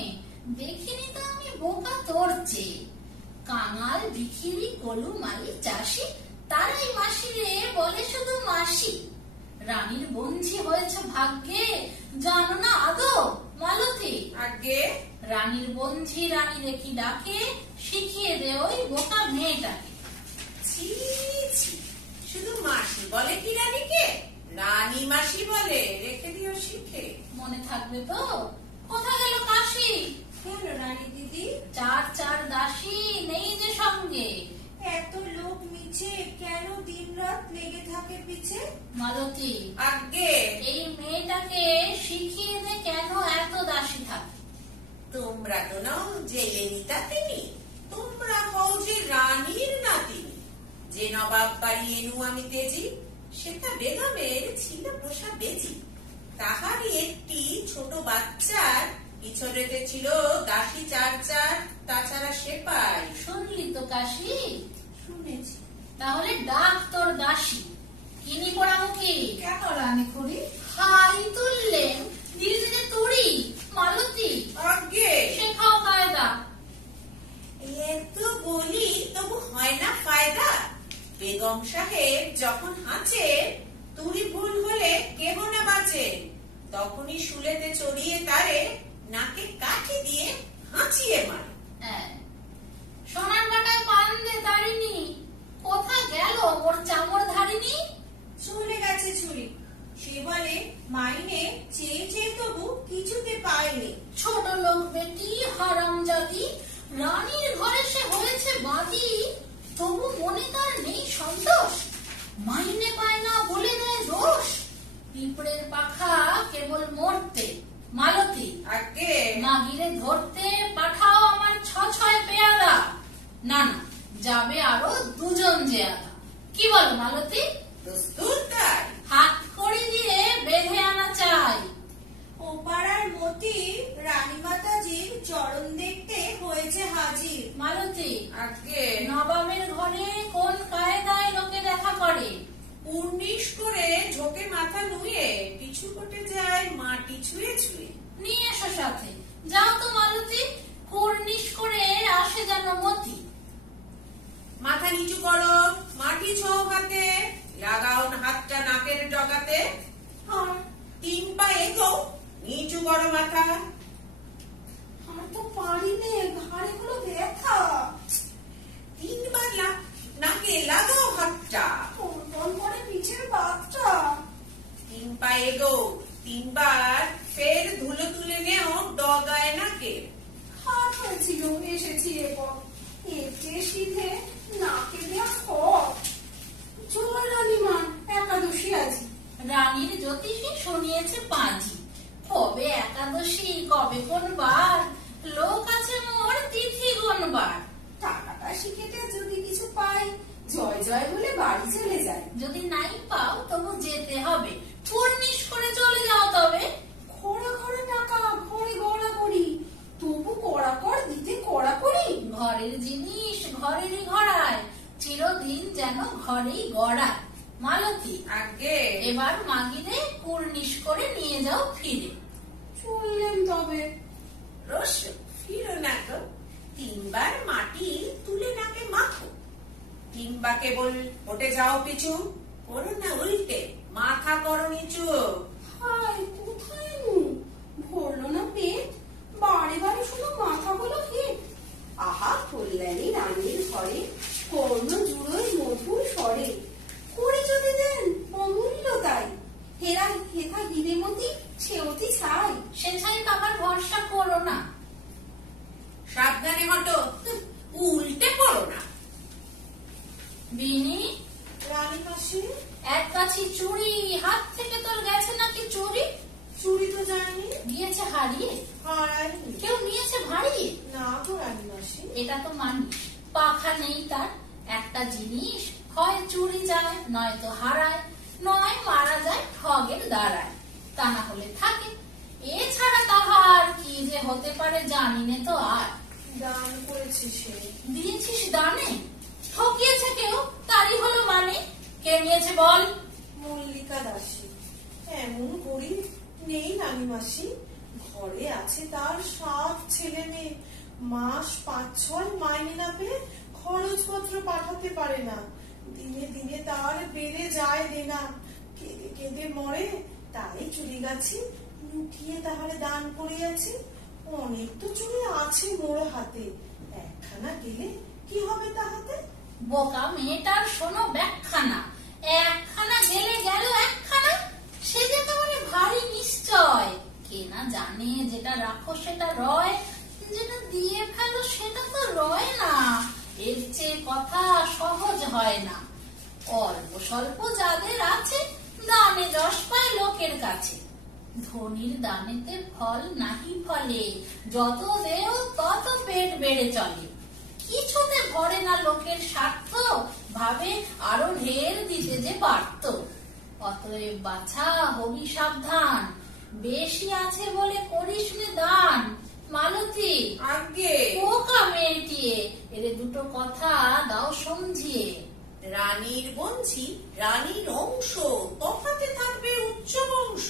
দেখিনি তো আমি বোকা তোরছে। কাঙাল ভিখিরি গলু মালি চাষি, তারাই মাসি রে বলে শুধু মাসি। রানীর বঞ্ঝি হয়েছে ভাগ্যে, জানো না আদৌ মালতী? আগে রানীর বঞ্ঝি রানী দেখি ডাকে, শিখিয়ে দে ওই বোকা মেয়েটাকে। ছি ছি, শুধু মাসি বলে কি রানীকে? রানী মাসি বলে, রেখে দিও শিখে। মনে থাকবে তো? কোথা গেল কাশি? কেন রানী দিদি? চার দাসী নেই যে সঙ্গে। এত লোক মিছে কেন দিনরাত লেগে থাকে পিছে? মালতী, আগে এই মেয়েটাকে শিখিয়ে দে কেন এত দাসী থাকে। তোমরা তো নাও জেলে নিতাতিনি, তোমরা হও যে রানীর নাতিনি। যে নবাব বাড়ি এনু আমি তেজি, সেটা বেগমের ছিল পোষা বেজি। তাহারই একটি ছোট বাচ্চার পিছনেতে ছিল দাসী 4 তাছাড়া সেপাই। শুনলি তো কাশি? শুনেছি। তাহলে ডাক তোর দাসী। কিনি পোড়ামুখী কেন রানী খুড়ি? হাই তুললেন, দিল থেকে তুড়ি। মালতী, আগে শেখাও কায়দা। এত বলি তবু হয় না ফায়দা। বেগম সাহেব যখন হাঁচে, তুড়ি ভুল হলে কেহ না বাঁচে। তখনই শুলেতে চড়িয়ে তারে নাকে কাঠি দিয়ে হাঁচিয়ে মারে। সোনার বাটায় পান দে তারিনি, কোথা গেল ওর চামর ধারিনি? চলে গেছে চুরি। সে বলে মাইনে চেয়ে চেয়ে তবু কিছুতে পায়নি। ছোট লোক বেটি হারামজাদি, রানীর ঘরে সে হয়েছে বাদী। তবু মনে তার নেই সন্তোষ, মাইনে পায় না বলে দেয় দোষ। পিঁপড়ের পাখা কেবল মরতে। মালতী, আগে মাগিরে ধরতে পাঠাও আমার 6 পেয়াদা। না না, যাবে আরো 2 জন যে আদা। কি বলো মালতী? দস্তুর তাই। হাত কড়ি দিয়ে বেঁধে আনা চাই। ও পাড়ার মতি রানী মাতাজির চরণ দেখতে হয়েছে হাজির। মালতী, আগে নবাবের ঘরে কোন কায়দায় লোকে দেখা করে? 19 করে ঝোঁকে মাথা নুয়ে, পিছু কটে যায় মাটি ছুঁয়ে ছুঁয়ে। নিয়ে এসো সাথে। যাও তো মালতী, কুর্নিশ করে আসে যেন মতি। মাথা নিচু করো, মাটি ছো হাতে, লাগাও হাতটা নাকের ডগাতে। 3 পা এগো, নিচু করো মাথা। আর তো পারি নে, ঘাড়ে গুলো ব্যথা। 3 বার নাকে লাগাও হাতটা। কোন করে পিছের বাতটা। 3 পা এগো, 3 বার ফের ধুলো তুলে নেও ডগায় নাকে। হাত হয়েছিল, এসেছি এরপর। এর চেয়ে সিধে নাকে দেওয়া খড়। জয় রানীমা, একাদশী আজি। রানীর জ্যোতিষী শুনিয়েছে পাঁজি, কবে একাদশী, কবে কোন বার, লোক আছে মোর তিথি গুনবার। টাকাটা শিখেটে যদি কিছু পাই, জয় জয় বলে বাড়ি চলে যায়। যদি নাই পাও তবু যেতে হবে, ফুর্নিশ করে চলে যাও তবে। খরা খরা টাকা, ঘরে গড়া করি, তবু কড়া কর দিতে কড়া করি। ঘরের জিনিস ঘরেরই ঘরায়, চিরদিন যেন ঘরেই গড়ায়। মালতী, আগে এবার মাগিরে কুর্নিশ করে নিয়ে যাও ফিরে। চললেন তবে। রস ফিরো না তো, 3 বার মাটি তুলে নাকে মাখো। কিংবা কেবল ওটে যাও পিছু, করো না উল্টে, মাথা করো নিচু। হায় কোথায় নু, ভরলো না পেট, বারে বারে শুধু মাথা গুলো হেট। আহা কল্যাণী রানীর ঘরে, কর্ণ জুড়োয় মধুর স্বরে, করে যদি দেন অমূল্য তাই, হেরা হেথা গিরিমতি সেওতি ছাই। সে ছাই বাবার ভরসা করো না। সাবধানে হটো, উল্টে পড়ো না। বিনি, রানী মাসি, এক কাছি চুড়ি হাত থেকে তোর গেছে নাকি চুরি? চুরি তো যায়নি, গিয়েছে হারিয়ে, হারায়নি। কেউ নিয়েছে ভাড়িয়ে। না গো রানী মাসি। এটা তো মানিস, পাখা নেই তার। একটা জিনিস হয় চুরি যায়, নয়তো হারায়, নয় মারা যায় ঠগের দ্বারায়, তা না হলে থাকে। এছাড়া তাহার কি যে হতে পারে জানি নে তো আর। দান করেছে সে। দিয়েছিস দানে, ঠকিয়েছে কেউ, তারই হলো মানে। কে নিয়েছে বল? মল্লিকা দাসী। এমন করি নেই রানী মাসি, ঘরে আছে তার 7 ছেলে মেয়ে, মাস 5-6 মাইনে না পেয়ে খরচপত্র পাঠাতে পারে না। দিনে দিনে তার বেড়ে যায় দেনা, কেঁদে কেঁদে মরে। তাই চুরি গাছি লুকিয়ে তাহারে দান করিয়াছি। অনেক তো চুরি আছে মোর হাতে, একখানা গেলে কি হবে তাহাতে? বোকা মেয়েটার শোনো ব্যাখ্যানা, একখানা গেলে গেল একখানা, সে যে তোমার ভারী নিশ্চয়। কে না জানে যেটা রাখো সেটা রয়, যেটা দিয়ে ফেলো সেটা তো রয় না। এর চেয়ে কথা সহজ হয় না। অল্প স্বল্প যাদের আছে, দানে যশ পায় লোকের কাছে। ধনির দানেতে ফল নাহি ফলে, যত দেও তত পেট বেড়ে চলে। কিছুতে ভরে না লোকের স্বার্থ, ভাবে আরো ঢের দিতে যে পারত। অতএব বাছা হবি সাবধান, বেশি আছে বলে করিস নে দান। মালতী, আগে পোকা মেয়েটিয়ে, এরে দুটো কথা দাও সমঝিয়ে। রানীর বঞ্চি রানীর অংশ, তফাতে থাকবে উচ্চ বংশ।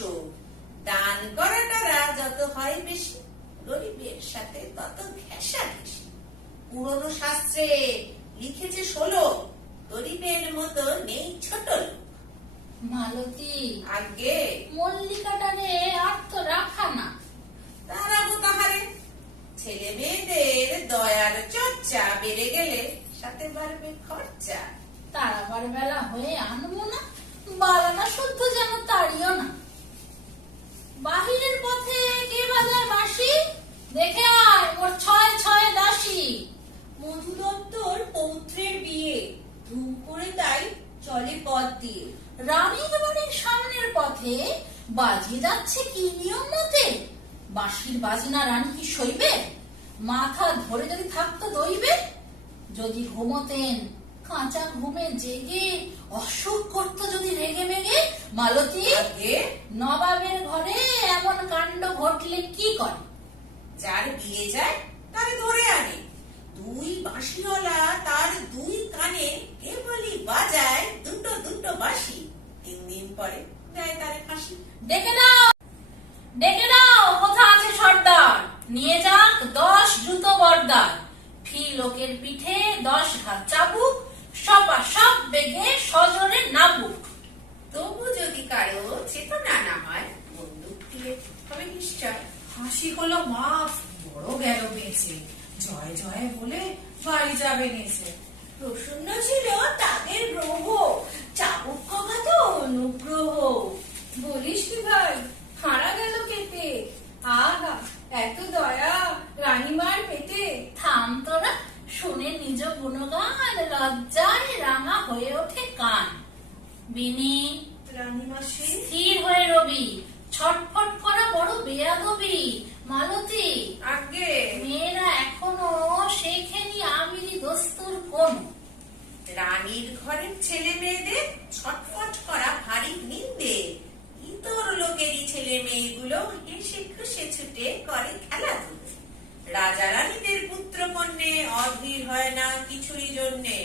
দান করাটারা যত হয় বেশি, গরিবের সাথে তত ঘেঁষা ঘেঁষি। পুরনো শাস্ত্রে লিখেছে 16, গরিবের মতো নেই ছোট লোক। মালতী, আগে মল্লিকাটারে আর তো রাখা না। তারাবো তাহারে, ছেলে মেয়েদের দয়ার চর্চা বেড়ে গেলে সাথে বাড়বে খরচা। তারাবার বেলা হয়ে আনবো না, বালানা শুদ্ধ যেন তাড়িও না। বাহিরের পথে কে বাজায় বাঁশি, দেখে আয় মোর 6 দাসী। মধু দত্তর পৌত্রের বিয়ে, ধুম করে তাই চলে পথ দিয়ে। রানীর বাড়ির সামনের পথে বাজিয়ে যাচ্ছে কি নিয়ম মতে? বাঁশির বাজনা রানী কি সইবে? মাথা ধরে যদি থাকতো দইবে। যদি ঘুমোতেন কাঁচা ঘুমে জেগে, অসুখ করতো যদি রেগে মেগে। মালতী, আগে নবাবের ঘরে এমন কাণ্ড ঘটলে কি করে? যার বিয়ে যায় তাকে ধরে আনে, 2 বাঁশিওয়ালা তার 2 কানে কেবলই বাজায় দুটো দুটো বাঁশি। 3 দিন পরে দেয় তারে ফাঁসি। ডেকে নাও, ডেকে নাও, কোথা আছে সর্দার? নিয়ে যাক 10 জুতো বর্দার। ফি লোকের পিঠে 10 ঘাত চাবুক, সপা সব বেগে সজোরে নাবুক। তবু যদি কারো চেতনা না হয়, বন্দুক দিয়ে হবে নিশ্চয়। হাসি হলো মাফ, বড় গেল বেঁচে, জয় জয় বলে বাড়ি যাবে নেছে। প্রসন্ন ছিল তাদের গ্রহ, চাবুক কমাত অনুগ্রহ। বলিস কি ভাই, হারা গেল কেটে, আহা এত দয়া রানীমার পেটে। থাম তোরা, শুনে নিজ গুণগান লজ্জায় রাঙা হয়ে ওঠে কান। বিনি, রানী মাসি, স্থির হয়ে রবি, ছটফট করা বড় বেয়াদবি মালতী। আগে মেয়েরা এখনো শেখেনি আমিরি দস্তুর কোন। রানীর ঘরের ছেলে মেয়েদের ছটফট করা ভারী নিন্দে। ইতর লোকেরই ছেলে মেয়েগুলো হেসে খুশে ছুটে করে খেলাধুলো। রাজা রানীদের পুত্র কন্যে অধীর হয় না কিছুরই জন্যে।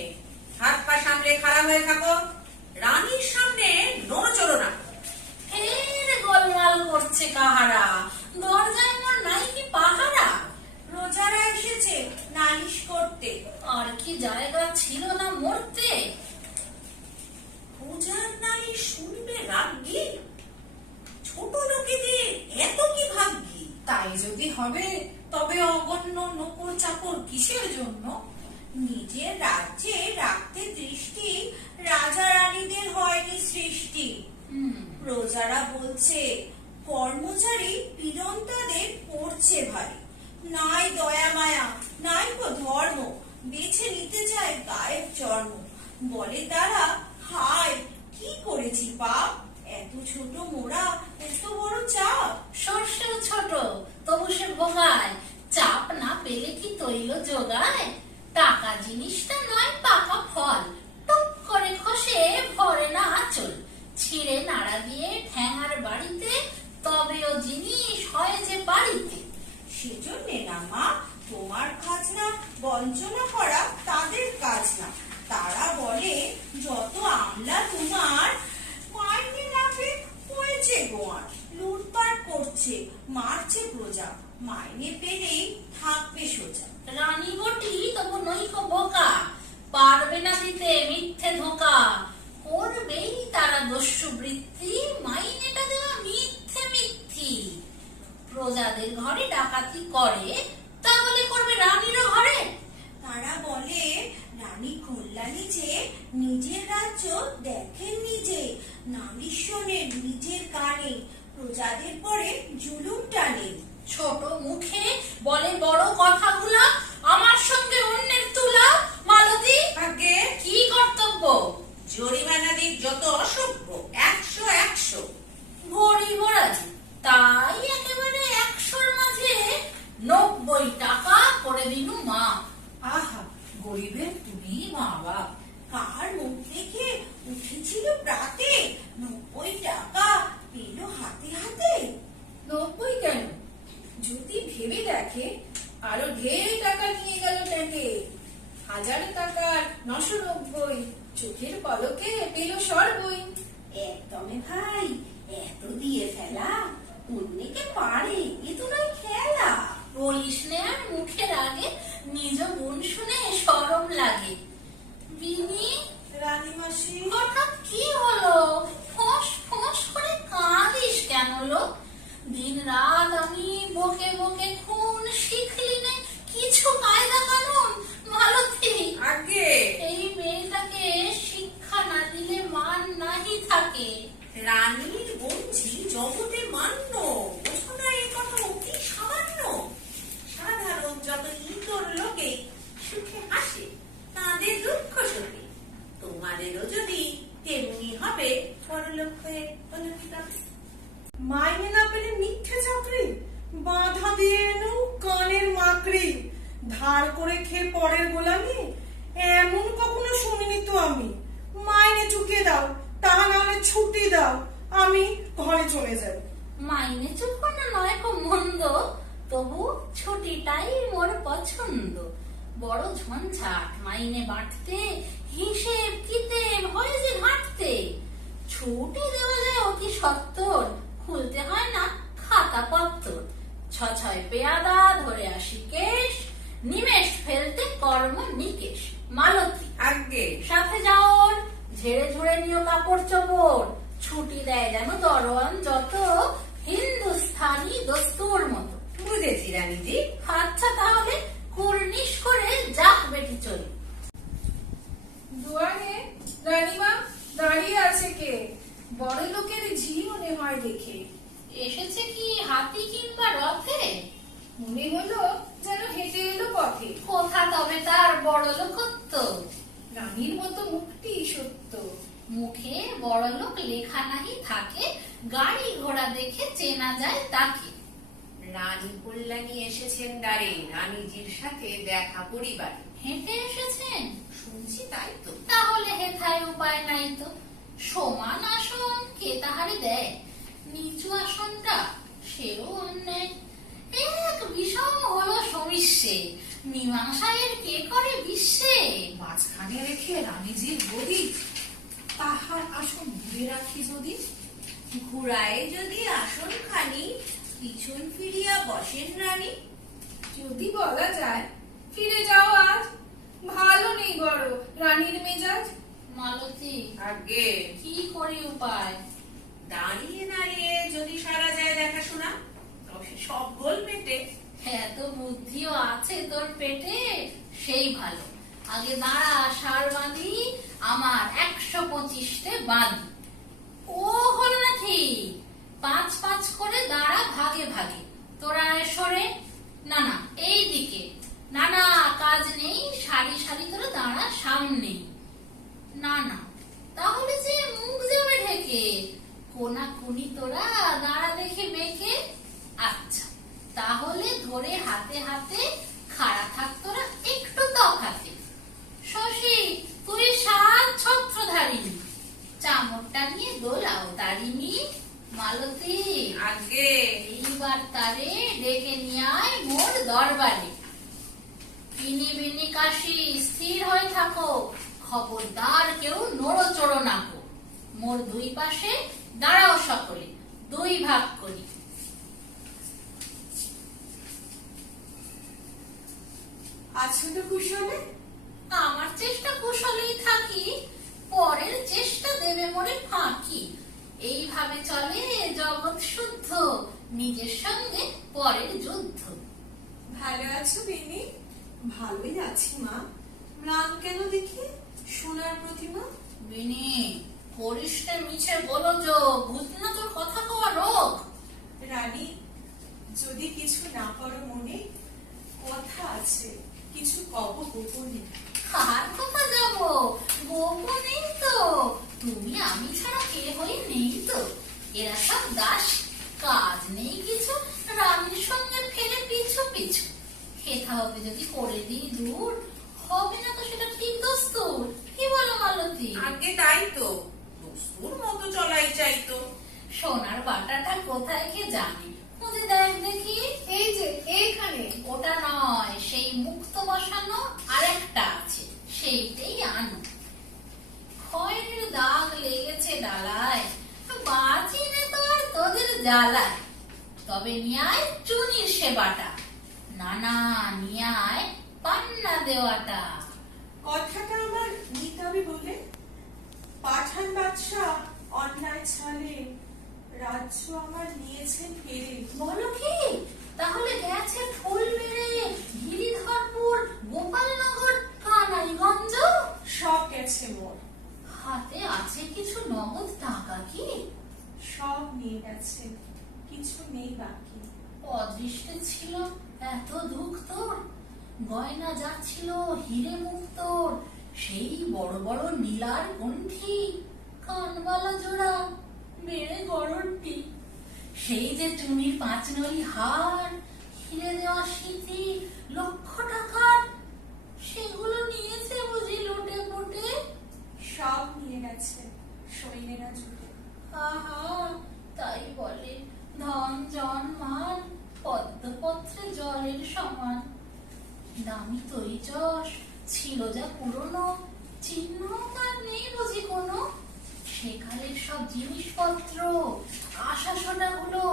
হাত পা সামলে খাড়া হয়ে থাকো, রানীর সামনে নড়চড়ো না। ফের গোলমাল করছে কাহারা, দরজায় মোর নাই কি পাহারা। প্রজারা এসেছে নালিশ করতে, আর কি জায়গা ছিল না মরতে। পূজার নালিশ শুনবে রাজ্ঞী? ছোট লোকেদের এত কি ভাগ্যি? তাই যদি হবে তবে অগণ্য নকর চাকর কিসের জন্য? নিজের রাজ্যে রাখতে দৃষ্টি রাজা রানীদের হয়নি সৃষ্টি। প্রজারা বলছে কর্মচারী পীড়ন তাদের পড়ছে ভারী। নাই দয়া মায়া নাই কো ধর্ম, বেছে নিতে চায় গায়ের চর্ম। বলে তারা হায় কি করেছি পাপ, এত ছোট মোরা এত বড় চাপ। সর্ষেও ছোট তবু সে ভোগায়, চাপ না পেলে কি তৈল যোগায়। টাকা জিনিসটা নয় পাকা ফল, টুক করে খসে ভরে না আঁচল। ছিঁড়ে নাড়া দিয়ে ঠ্যাঙার বাড়িতে, তবেও জিনিস হয় যে বাড়িতে। সেজন্যে না মা, তোমার খাজনা বঞ্চনা করা তাদের কাজ না। তারা বলে যত আমলা তোমার, মাইনে লাভে হয়েছে গোয়ার। লুটপাট করছে মারছে প্রজা, মাইনে পেলেই থাকবে সোজা। রানী বটি তবু নৈক বোকা, পারবে না দিতে মিথ্যে ধোকা। করবেই তারা দস্যু বৃত্তি, মাইনেটা দেওয়া মিথ্যে মিথ্যি। প্রজাদের ঘরে ডাকাতি করে, তাহলে করবে রানীরও ঘরে। তারা বলে রানী কল্যাণী যে নিজের রাজ্য দেখেন নিজে, নালিশ শোনেন নিজের কানে, প্রজাদের পরে জুলুম টানে। ছোট মুখে বলে বড় কথাগুলা, আমার সঙ্গে অন্যের তুলা। মালতী আগে কি কর্তব্য? জরিমানা দিক যত অসভ্য, 100 100। গরিব রাজি, তাই একেবারে 100-র মাঝে 90 টাকা করে দিনু মা। আহা, গরিবের তুমি মা বাপ। কার মুখ দেখে উঠেছিল প্রাতে, 90 টাকা পেল হাতে হাতে। 90 কেন? যদি ভেবে দেখে আরো ঢের টাকা নিয়ে গেল ট্যাঙ্কে। 1000 টাকার 990, চোখের পলকে পেল সর্বই। একদমে ভাই, এত দিয়ে ফেলা অন্যকে পারে, এ তো নয় খেলা। বলিস নে আর মুখের আগে, নিজ গুণ শুনে শরম লাগে। বিনি, রানী মাসি, হঠাৎ কি হলো? ফোঁস ফোঁস করে কাঁদিস কেন লো? দিন রাত আমি বকে বকে খুন শিখলি নে কিছু কায়দা কানুন। মালতী, আগে এই মেয়েটাকে শিক্ষা না দিলে মান নাহি থাকে। রানীর বঞ্চি জগতে মান্য, বোঝো না এ কথা অতি সামান্য। সাধারণ যত ইতর লোকে সুখে হাসে, তাদের দুঃখ শোকে। তোমাদেরও যদি তেমনি হবে, বড়লোক হয়ে হলো কি তবে? মাইনে না পেলে মিথ্যে চাকরি, বাধা দিয়ে এনো কানের মাকড়ি। ধার করে খেয়ে পরের গোলামি, এমন কখনো শুনিনি তো আমি। মাইনে চুকিয়ে দাও, তাহা না হলে ছুটি দাও, আমি ঘরে চলে যাই। মাইনে চুকানো নয় কো মন্দ, তবু ছুটিটাই মোর পছন্দ। বড় ঝঞ্ঝাট মাইনে বাঁটতে, হিসেব কিতেব হয়ে যে ঘাটতে। ছুটি দেওয়া যায় অতি সত্তর, খুলতে হয় না খাতা পত্তর। 6 পেয়াদা ধরে আসি কেশ, নিমেষ ফেলতে কর্ম নিকেশ। মালতী, আগে সাথে যাও ওর, ঝেড়ে ঝুড়ে নিও কাপড় চোপড়। ছুটি দেয় যেন দরওয়ান যত, হিন্দুস্থানি দস্তুর মতো। বুঝেছি রানীজি। আচ্ছা তাহলে কুর্নিশ করে যাক বেটি চলে। দুয়ারে রানীমা দাঁড়িয়ে আছে কে? বড় লোকের ঝি মনে হয় দেখে। এসেছে কি হাতি কিংবা রথে? মনে হলো যেন হেঁটে এলো পথে। কোথা তবে তার বড় লোকত্ব? রানীর মতো মুখটি সত্য। মুখে বড় লোক লেখা নাহি থাকে, গাড়ি ঘোড়া দেখে চেনা যায় তাকে। রানী কল্যাণী এসেছেন দ্বারে রানীজির সাথে দেখা পরিবারে। হেঁটে এসেছেন? শুনছি তাই তো। তাহলে হেথায় উপায় নাই তো। সমান আসন কে তাহারে দেয়, নিচু আসনটা সেও অন্যায়। এক বিষম হলো সমিষ্যে, মীমাংসায়ের কে করে বিশ্বে। মাঝখানে রেখে রানীজির গদি, তাহার আসন ঘুরে রাখি যদি। ঘুরায় যদি আসন খানি, পিছন ফিরিয়া বসেন রানী। যদি বলা যায় ফিরে যাও আজ, ভালো নেই বড় রানীর মেজাজ। মালতী, আগে কি করি উপায়? দাঁড়িয়ে দাঁড়িয়ে যদি সারা যায় দেখাশোনা, তবে সব গোল পেটে। এত বুদ্ধিও আছে তোর পেটে, সেই ভালো। আগে দাঁড়া, সার বাঁধি আমার 125টে বাঁধি। ও হলো না ঠিক, 5-5 করে দাঁড়া ভাগে ভাগে। তোরা সরে, না না এই দিকে, না না কাজ নেই, সারি সারি করে দাঁড়া সামনে। না না তাহলে যে মুখ যাবে ঢেকে, কোনা কুনি তোরা দাঁড়া দেখে বেঁকে। আচ্ছা তাহলে ধরে হাতে হাতে খাড়া থাক তোরা একটু তফাতে। শশী তুই 7 ছত্রধারিণী, চামড়টা নিয়ে দোলাও তারিণী। মালতী, আগে এইবার তারে ডেকে নিয়ে আয় মোর দরবারে। ইনি বিনি কাশি স্থির হয়ে থাকো, খবরদার কেউ নড়োচড়ো না কো। মোর 2 পাশে দাঁড়াও সকলে, 2 ভাগ করি। আছো তো কুশলে? আমার চেষ্টা কুশলেই থাকি, পরের চেষ্টা দেবে মোরে ফাঁকি। এইভাবে চলে জগৎ শুদ্ধ, নিজের সঙ্গে পরের যুদ্ধ। ভালো আছো বিনি? ভালোই আছি মা। ম্লান কেন দেখি সোনার প্রতিমা? বিনি, করিস না মিছে বলো যো, বুঝ না তোর কথা কওয়া রোগ। রানী, যদি কিছু না করো মনে, কথা আছে কিছু কব গোপনে। কার কথা যাব, গোপনেই তো। তুমি আমি ছাড়া কে হয়ে নেই তো। এরা সব দাস, কাজ নেই কিছু, রানীর সঙ্গে ফেলে পিছু পিছু। খেতা হবে যদি করে দিই দূর, হবে না তো সেটা ঠিক দস্তুর। কি বলো মালতী? আগে তাই তো, দস্তুর মতো চলাই চাই তো। সোনার বাটাটা কোথায় কে জানে, খুঁজে দেখ দেখি। এই যে এইখানে। ওটা নয়, সেই মুক্ত বসানো আরেকটা আছে, সেইটাই আনো। খয়ের দাগ লেগেছে ডালায়, বাঁচি না তো আর তোদের জ্বালায়। তবে নিয়ে আয় চুনির সেবাটা, না না নিয়ে আয় পান্না দেওয়াটা। কথাটা আমার নিতাবি বলে, পাঠান বাদশাহ অন্যায় ছালে রাজ্য আমার নিয়েছেন কেড়ে। বলো কি, তাহলে গেছে ফুল মেরে গিরিধরপুর, গোপালনগর, কানাইগঞ্জ? সব গেছে মোর, হাতে আছে কিছু নগদ টাকা কি? সব নিয়ে গেছে, কিছু নেই বাকি। অদৃষ্টে ছিল এত দুঃখ তোর, গয়না যাচ্ছিল হিরে মুক্তোর, সেই বড় বড় নীলার কণ্ঠি, কানবালা জোড়া, বেড়ে গড়টি, সেই যে চুনির 5 নলি হার, হিরে দেওয়া স্মৃতি, লক্ষ টাকার, সেগুলো নিয়েছে বুঝি লোটে পোটে? সব নিয়ে গেছে সৈন্যেরা জুটে। আহা, তাই বলে ধন জন মান পদ্মপত্রে জলের সমান। দামি তৈ যশ ছিল যা পুরনো, চিহ্ন তার নেই বুঝি কোনো। সেকালের সব জিনিসপত্র, আশা সোনা গুলো,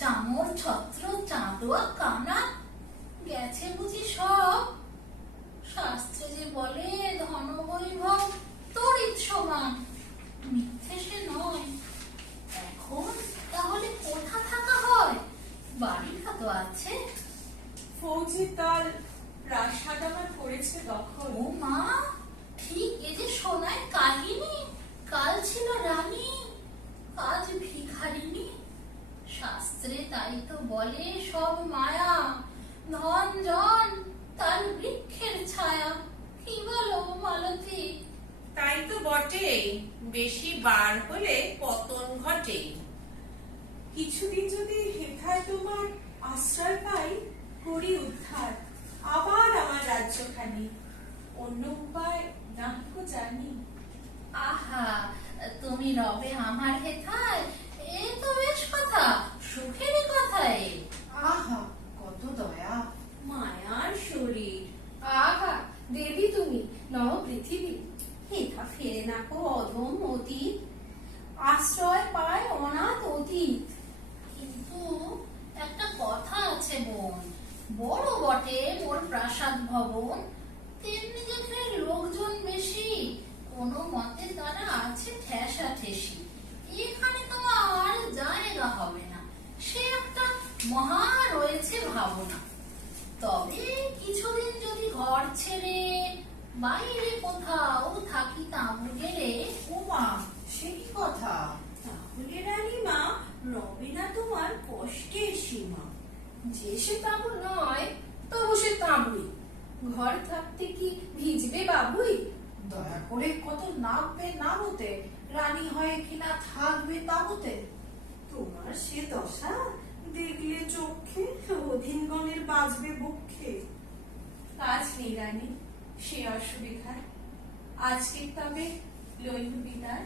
চামর ছত্র চাঁদোয়া কানা, গেছে বুঝি সব। শাস্ত্রে যে বলে ধন বৈভব তড়িৎ সমান, মিথ্যে সে নয়। এখন তাহলে কোথা থাকা হয়, বাড়িটা তো আছে। ফৌজির দল প্রাসাদ আমার করেছে দখল। ও মা, ঠিক এ যে শোনায় কাহিনী, কাল ছিল রানী আজ ভিখারিনী। শাস্ত্রে তাই তো বলে সব মায়া, ধন জন তার বৃক্ষের ছায়া। কি বলো মালতী? তাই তো বটে, বেশি বার হলে পতন ঘটে। কিছুদিন যদি হেথায় তোমার আশ্রয় করি উদ্ধার, আবার আমার রাজ্যখানি। অন্য উপায় না তো জানি। আহা, তুমি রবে আমার হেথায়, এ তো বেশ কথা, সুখেরই কথা এ। আহা, কত দয়া। মায়ার শরীর, আহা, দেবী তুমি, নব পৃথিবী। হেথা ফেরে না কো অধম অতীত, আশ্রয় পায় অনাথ অতীত। কিন্তু একটা কথা আছে বোন, বড় বটে মোর প্রাসাদ ভবন, তেমনি যেখানে লোকজন বেশি, কোনো মতে তারা আছে ঠেসা ঠেসি। এখানে তো আর জায়গা হবে না, সে একটা মহা রয়েছে ভাবনা। তবে কিছুদিন যদি ঘর ছেড়ে বাইরে কোথাও থাকি তাঁবু গেলে। ওমা, সে কি কথা? তাহলে রানীমা রবে না তোমার কষ্টের সীমা। যে সে তাঁবু নয়, তবু সে তাঁবুই। ঘর থাকতে কি ভিজবে বাবুই? দয়া করে কত নামবে নামতে, রানী হয়ে কিনা থাকবে তাবুতে। তোমার সে দশা দেখলে চোখে, অধীনগণের বাজবে বক্ষে। কাজ নেই রানী, সে অসুবিধার। আজকে তবে লইব বিদায়।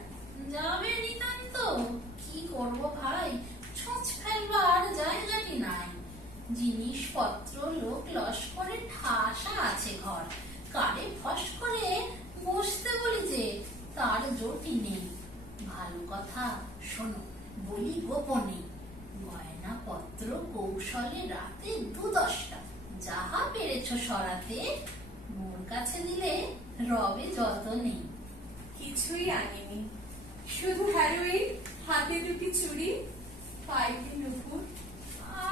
যাবে নিতান্ত, কি করব ভাই, ছোঁচ ফেলবার জায়গাটি নাই। জিনিসপত্র লোক লস্করে ঠাসা আছে ঘর, কারে ফস করে বসতে বলি যে তার জোটি নেই। ভালো কথা শোনো, বলি গোপনে, গয়না পত্র কৌশলে রাতে 2-10টা যাহা পেরেছ সরাতে, মোর কাছে দিলে রবে যত নেই। কিছুই আনিনি, শুধু হেরোইন, হাতে দুটি চুড়ি, পাইতে নুপুর।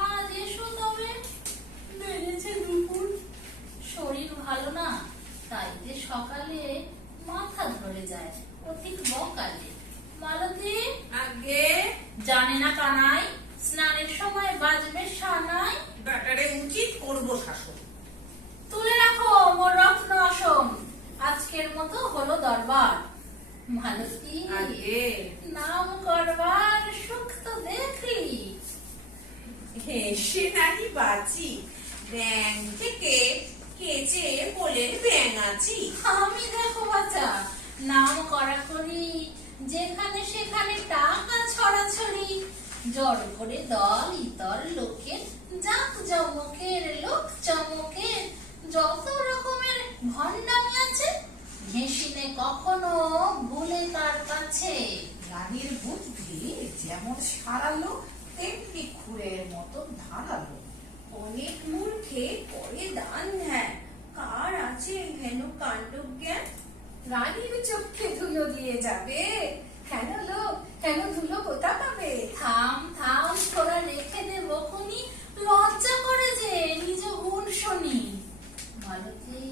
আজ এসো তবে, বেড়েছে দুপুর। শরীর ভালো না, তাই যে সকালে মাথা ধরে যায়, অধিক বকালে। মালতী আগে জানে না কানাই, স্নানের সময় বাজবে সানাই। ব্যাটারে উচিত করবো শাসন। তুলে রাখো মোর রত্ন আসন, আজকের মতো হলো দরবার। মালতী আগে নাম করবার সুখ তো দেখলি। হেসে নাকি বাঁচি, ব্যাং থেকে কেচে বলেন ব্যাঙাচি। আমি দেখো বাচ্চা, নাম করা করি, যেখানে সেখানে টাকা ছড়াছড়ি, জড় করে দল ইতর লোকের, জাক জমকের লোক চমকের, যত রকমের ভণ্ডামি আছে, ঘেঁষিনে কখনো ভুলে তার কাছে। রানীর বুদ্ধি যেমন সারালো, তেমনি খুঁড়ের মতন ধারালো। অনেক মূর্খে করে দান ধ্যান, কার আছে হেন কাণ্ড জ্ঞান। রানীর চোখে ধুলো দিয়ে যাবে, হেন লোক হেন ধুলো কোথা পাবে? থাম থাম, তোরা রেখে দে বকুনি, লজ্জা করে যে নিজ গুণ শুনি। মালতী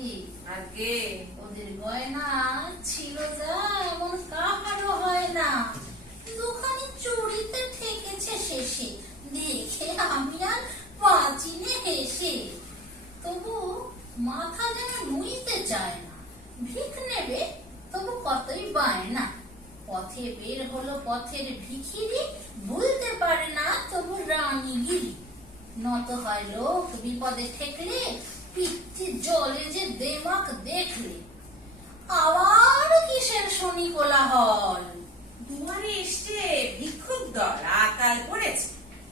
আগে ওদের গয়না ছিল যা, এমন কাহারও হয় না। দুখানি চুড়িতে ঠেকেছে শেষে, দেখে আমি আর বাঁচিনে হেসে। তবু মাথা যেন নুইতে চায় না, ভিক নেবে তবু কতই বায়না। পথে বের হলো পথের ভিখিরি, ভুলতে পারে না তবু রানীগিরি। নত হয় লোক বিপদে ঠেকলে, পিঠে জলে যে দেমাক দেখলে। আবার কিসের শনি কোলাহল, দুয়ারে এসছে ভিক্ষুক দল, আকাল পড়েছে,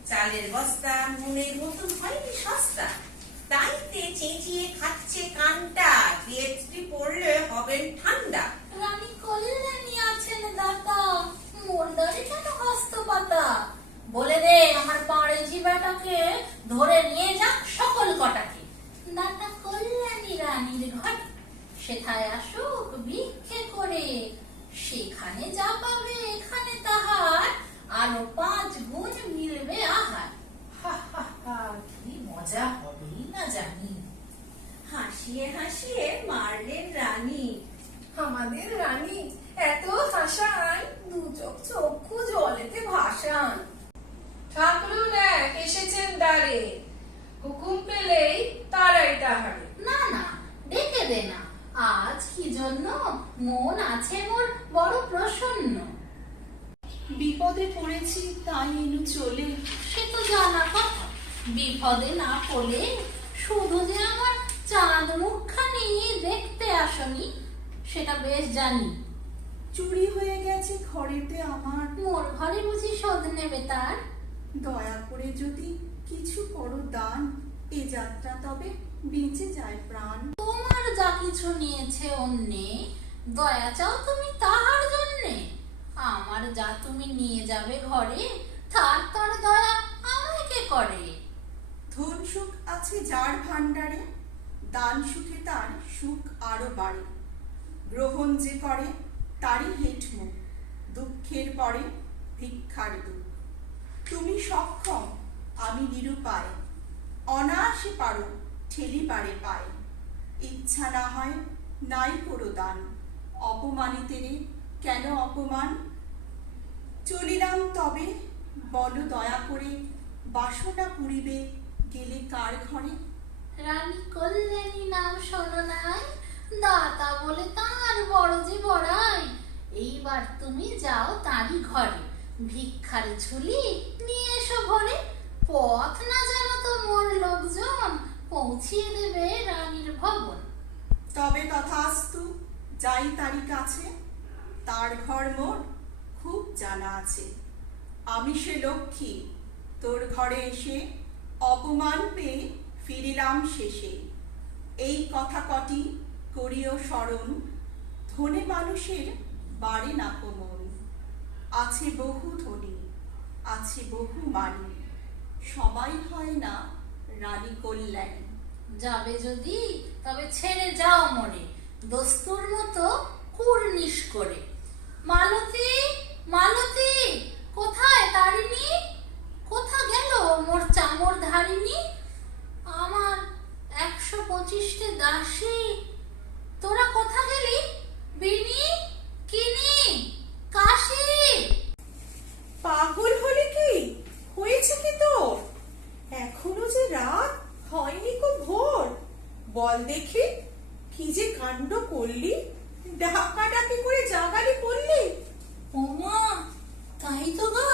চালের বস্তা নুনের মতন হয়নি সস্তা। তাইতে চেঁচিয়ে খাচ্ছে কানটা, গেটটি পড়লে হবেন ঠান্ডা। রানী কল্যাণী আছেন দাতা, মোর দ্বারে কেন হস্তপাতা। বলে দে আমার পাড়ে জিবাটাকে, ধরে নিয়ে যাক সকল কটাকে। দাতা কল্যাণী রানীর ঘর, সেথায় আসুক ভিক্ষে করে, সেখানে যা পাবে এখানে তাহার, আরো 5 গুণ মিলবে আহার। হা হা হা, কি মজা হবেই না জানি। হাসিয়ে হাসিয়ে মারলেন রানী। আমাদের রানী এত হাসান, দু চোখ চক্ষু জলেতে ভাসান। ঠাকুরুন এক এসেছেন দ্বারে, হুকুম পেলেই তারাই তাহারে। না না, ডেকে দে না, আজ কি জন্য মন আছে মোর বড় প্রসন্ন। বিপদে পড়েছি তাই এনু চলে। সে তো জানা কথা, বিপদে না পড়লে শুধু যে আমার চাঁদ মুখখানি দেখতে আসনি সেটা বেশ জানি। চুরি হয়ে গেছে ঘরেতে আমার, মোর ঘরে বুঝি শোধ নেবে তার? দয়া করে যদি কিছু করো দান, এ যাত্রা তবে বেঁচে যায় প্রাণ। তোমার যা কিছু নিয়েছে অন্যে, দয়া চাও তুমি তাহার জন্যে? আমার যা তুমি নিয়ে যাবে ঘরে, তার তর দয়া আমায় কে করে? ধন সুখ আছে যার ভাণ্ডারে, দান সুখে তার সুখ আরো বাড়ে। গ্রহণ যে করে তারই হেট মুখ, দুঃখের পরে ভিক্ষার দুঃখ। তুমি সক্ষম, আমি নিরুপায়, অনায়াসে পারো ঠেলিবারে পায়। ইচ্ছা না হয় নাই করো দান, অপমানিতেরে কেন অপমান? চলিলাম তবে বলো দয়া করে, বাসনা পুরিবে গেলে কার ঘরে? রানী কল্যাণী নাম শোনো নাই, দাতা বলে তার বড় যে বড়াই। এইবার তুমি যাও তারই ঘরে, ভিক্ষার ঝুলি নিয়ে এসো ভরে। পথ না জানো তো মোর লোকজন, পৌঁছিয়ে দেবে রানীর ভবন। তবে তথাস্তু, যাই তারই কাছে, তার ঘর মোর খুব জানা আছে। আমি সে লক্ষ্মী, তোর ঘরে এসে অপমান পেয়ে ফিরিলাম শেষে। এই কথা কটি করিও স্মরণ, ধনে মানুষের বাড়ে না মন। আছে বহু ধনী, আছে বহু মানি, সবাই হয় না রানী কল্যাণী। যাবে যদি তবে ছেড়ে যাও মোরে, দস্তুর মতো কুর্নিশ করে। মালতী, মালতী, কোথায় তারিণী? কোথা গেল মোর চামর ধারিণী? আমার 125টে দাসী, তোরা কোথা গেলি? বিনি, কিনি, কাশি। পাগল হলে কি হয়েছে কি তোর? এখনো যে রাত হয়নি কো ভোর। বল দেখি কি যে কাণ্ড করলি, ডাকাডাকি করে জাগালি পড়লি। ওমা, তাই তো গা,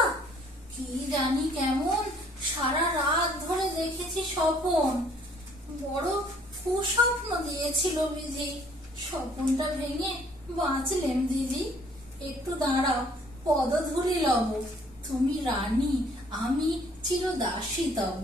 কি জানি কেমন সারা রাত ধরে দেখেছি স্বপন। বড় কুস্বপ্ন দিয়েছিল বিজি, স্বপনটা ভেঙে বাঁচলেম দিদি। একটু দাঁড়াও, পদধূলি লব, তুমি রানী, আমি চিরদাসী তব।